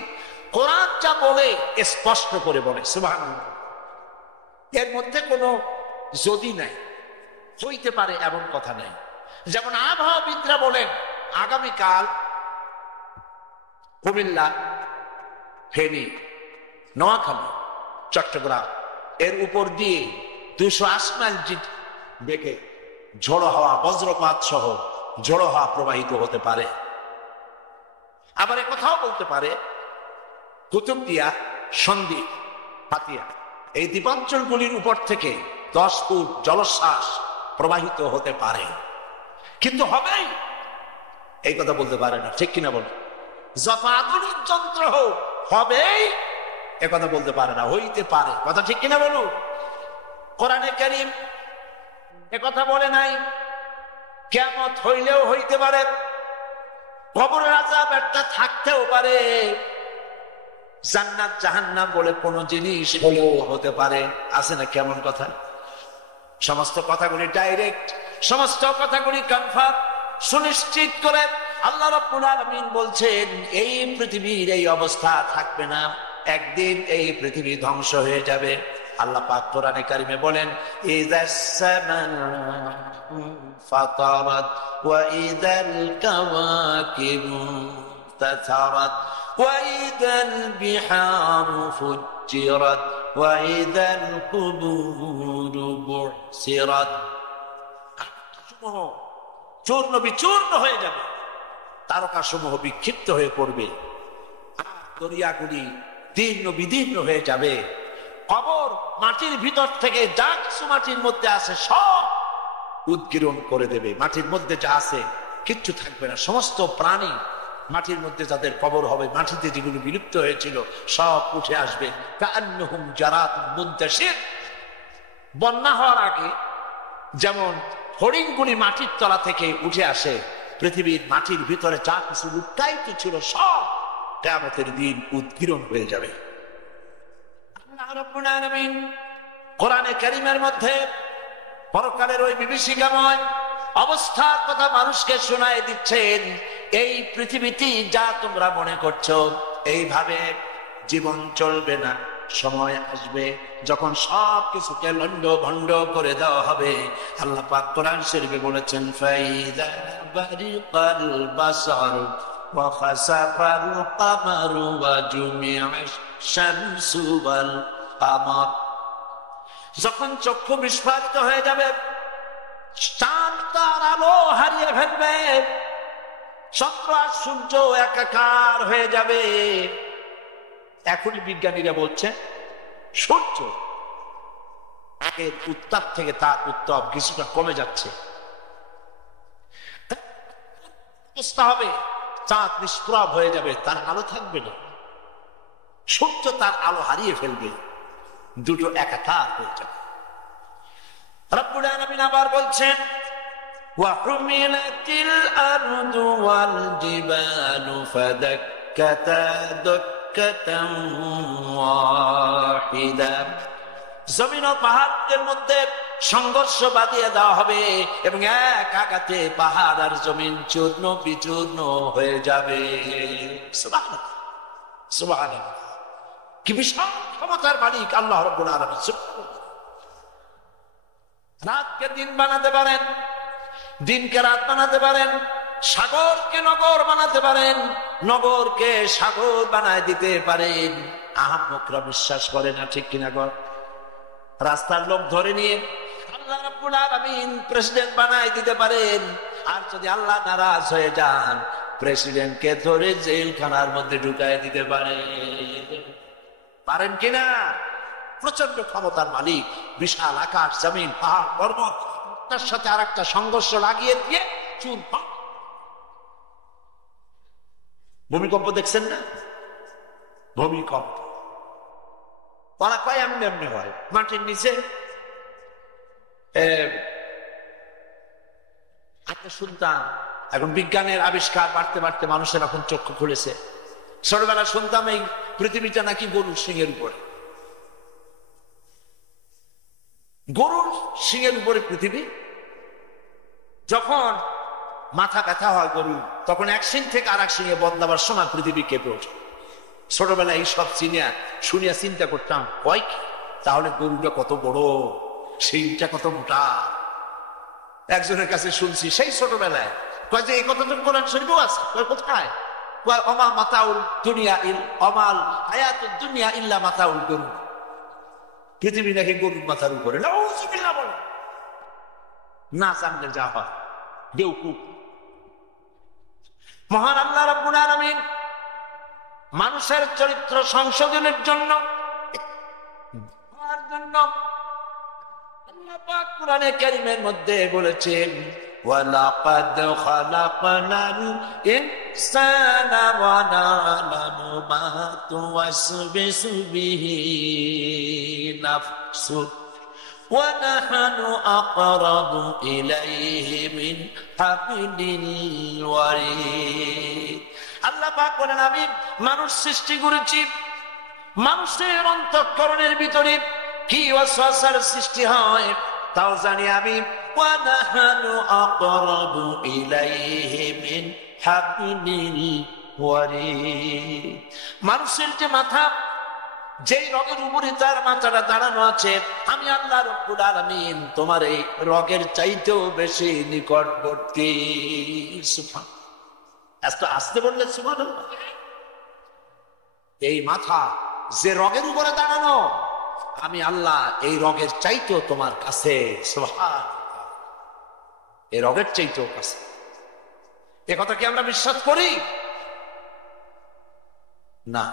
কোরআন যা বলে স্পষ্ট করে বলে, সুবহানাল্লাহ। এর মধ্যে কোনো যদি নাই, হইতে পারে এমন কথা নাই। যেমন আবহাওয়াবিদরা বলেন আগামীকাল কুমিল্লা, ফেনী, নোয়াখালী, চট্টগ্রাম এর উপর দিয়ে 280 মাইল বেগে ঝোড়ো হাওয়া, বজ্রপাত সহ ঝোড়ো হাওয়া প্রবাহিত হতে পারে। আবার কথাও বলতে পারে কুতুবদিয়া, সন্দ্বীপ, হাতিয়া এই দ্বীপাঞ্চলগুলির উপর থেকে 10 ফুট জলোচ্ছ্বাস প্রবাহিত হতে পারে, কিন্তু হবেই এই কথা বলতে পারে না, ঠিক কিনা বল? যত আধুনিক যন্ত্র হোক, হবেই এ কথা বলতে পারে না, হইতে পারে, কথা ঠিক কিনা বলুন? কোরআনে কারীম এ কথা বলে নাই কিয়ামত হইলেও হইতে পারে, কবরের আযাব একটা থাকতেও পারে, জান্নাত জাহান্নাম বলে কোন জিনিস হলেও হতে পারে। আছে না কেমন কথা? সমস্ত কথাগুলি ডাইরেক্ট, সমস্ত কথাগুলি কনফার্ম, সুনিশ্চিত করে আল্লাহ রাব্বুল আলামিন বলছেন এই পৃথিবীর এই অবস্থা থাকবে না, একদিন এই পৃথিবী ধ্বংস হয়ে যাবে। আল্লাহ পাক কোরআনে কারিমে বলেন ইযাস সামাউ ফাতারাত ওয়া ইযাল কাওয়াকিবু তাসারাত ওয়া ইযাল বিহারু ফুজ্জিরাত ওয়া ইযাল কুবুরু বুহসিরাত। চূর্ণ বিচূর্ণ হয়ে যাবে, তারকাসমূহ বিক্ষিপ্ত হয়ে পড়বে, দরিয়াগুলি দীর্ণ বিদীর্ণ হয়ে যাবে, কবর মাটির ভিতর থেকে যা কিছু মাটির মধ্যে আছে সব উদ্গীরণ করে দেবে, মাটির মধ্যে যা আছে কিচ্ছু থাকবে না, সমস্ত প্রাণী মাটির মধ্যে যাদের কবর হবে, মাটিতে যেগুলো বিলুপ্ত হয়েছিল সব উঠে আসবে। কাআন্নাহুম জারাতুন মুনতাশির, বন্যা হওয়ার আগে যেমন হরিণগুলি মাটির তলা থেকে উঠে আসে, পৃথিবীর মাটির ভিতরে যা কিছু লুকায়িত ছিল সব কিয়ামতের দিন উদ্গীরণ হয়ে যাবে। আল্লাহ রাব্বুল আলামিন কোরআনে কারীমের মধ্যে পরকালের ওই বিভীষিকাময় অবস্থার কথা মানুষকে শোনায় দিচ্ছেন। এই পৃথিবীতে যা তোমরা মনে করছো এইভাবে জীবন চলবে না, সময় আসবে যখন সব কিছুকে লন্ড ভন্ড করে দেওয়া হবে। আল্লাহ পাক কোরআন শরীফে বলেছেন ফাইদা বারিকাল বাসার ওয়া খাসাফাল কামারু ওয়া জুমিআশ শামসু ওয়াল কামার, যখন চক্ষু বিস্ফারিত হয়ে যাবে, চাঁদ তার আলো হারিয়ে ফেলবে, চন্দ্র আর সূর্য একাকার হয়ে যাবে। এখনই বিজ্ঞানীরা বলছে সূর্য আগের উত্তাপ থেকে তার উত্তাপ কিছুটা কমে যাচ্ছে, অবস্থা হবে চাঁদ নিষ্প্রভ হয়ে যাবে, তার আলো থাকবে না, সূর্য তার আলো হারিয়ে ফেলবে, দুটো একাকার হয়ে যাবে। রব্বুল আলামিন আবার বলছেন ওয়া হুমিলাতিল আরদু ওয়াল জিবালু ফাদাক্কাতা দাক্কাতান ওয়াহিদা। জমিন ও পাহাড়ের মধ্যে সংঘর্ষ বাঁধিয়ে দেওয়া হবে এবং এক আঘাতে পাহাড় আর জমিন চূর্ণ বিচূর্ণ হয়ে যাবে। সুবহানাল্লাহ, সুবহানাল্লাহ। কি বিশাল ক্ষমতার মালিক আল্লাহ রাব্বুল আলামিন। রাতকে দিন বানাতে পারেন, দিনকে রাত বানাতে পারেন, সাগরকে নগর বানাতে পারেন, নগরকে সাগর বানায় দিতে পারেন। আহাম্মকরা বিশ্বাস করে না, ঠিক কিনা গো? রাস্তার লোক ধরে নিয়ে আল্লাহ রাব্বুল আলামিন প্রেসিডেন্ট বানায় দিতে পারেন। আর যদি আল্লাহ নারাজ হয়ে যান, প্রেসিডেন্টকে ধরে জেলখানার মধ্যে ঢুকায় দিতে পারেন কিনা? প্রচন্ড ক্ষমতার মালিক, বিশাল আকাশ জমিন পাহাড় পর্বত তার সাথে আর একটা সংঘর্ষ লাগিয়ে দিয়ে চুর। ভূমিকম্প দেখছেন না? ভূমিকম্প ওরা কয় এমনি এমনি হয়, মাটির নিচে আগে শুনতাম, এখন বিজ্ঞানের আবিষ্কার বাড়তে বাড়তে মানুষের এখন চক্ষু খুলেছে। ছোটবেলা শুনতাম এই পৃথিবীটা নাকি গরুর সিংহের উপরে, গরুর সিংহের উপরে পৃথিবী। যখন মাথা ব্যথা হয় গরু, তখন এক সিং থেকে আর এক সিংহে বদলাবার সময় পৃথিবী কেঁপে ওঠে। ছোটবেলায় এই সব শুনিয়া চিন্তা করতাম, কয় কি তাহলে গরুটা কত বড়, সিংটা কত মোটা। একজনের কাছে শুনছি সেই ছোটবেলায়, কয় যে এই কথাটা কোরআন শরীফেও আছে। কয় কোথায়? কয় অমা মাতাউল দুনিয়া অমাল হায়াতুদ দুনিয়া ইল্লা মাতাউল গরু। পৃথিবী নাকি গরুর মাথার উপরে। নাউযুবিল্লাহ বলে না জানলে যা হয়, বেউকুফ। মহান আল্লাহ রাব্বুল আলামিন মানুষের চরিত্র সংশোধনের জন্য আল্লাহ পাক কোরআনে কারীমের মধ্যে বলেছেন, ওয়ালাকাদ খালাকনাল ইনসানা ওয়া না'লামু মা তুওয়াসবিসু বিহি নাফসুহু ওয়া নাহনু আকরাবু ইলাইহি মিন হাবলিল ওয়ারিদ। আল্লাহ পাক বলেন, আমি মানুষ সৃষ্টি করেছি, মানুষের অন্তঃকরণের ভিতরে কি ওয়াসওয়াসার সৃষ্টি হয় তাও জানি আমি। ওয়া নাহনু আকরাবু ইলাইহি মিন হাবলিল ওয়ারিদ। মানুষের যে মাথা, যেই রগের উপরে তার মাথাটা দাঁড়ানো আছে, আমি আল্লাহ রাব্বুল আলামিন তোমার এই রগের চাইতেও বেশি নিকটবর্তী। সুবহানাল্লাহ, এত আসতে বললে সুবহানাল্লাহ। এই মাথা যে রগের উপরে দাঁড়ানো, আমি আল্লাহ এই রগের চাইতেও তোমার কাছে। সুবহানাল্লাহ, এই রগের চাইতেও কাছে। এ কথা কি আমরা বিশ্বাস করি? না।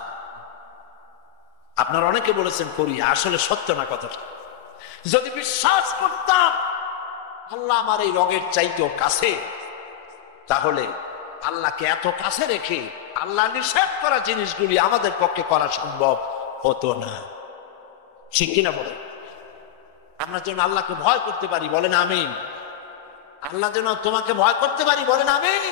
আপনারা অনেকে বলেছেন করি, আসলে সত্য না কথাটা। যদি বিশ্বাস করতাম আল্লাহ আমার এই রগের চাইতেও কাছে, তাহলে আল্লাহকে এত কাছে রেখে আল্লাহ নিষেধ করা জিনিসগুলি আমাদের পক্ষে করা সম্ভব হতো না, ঠিক কিনা বলে? আমরা যেন আল্লাহকে ভয় করতে পারি, বলেন আমিন। আল্লাহ যেন তোমাকে ভয় করতে পারি, বলেন আমিন।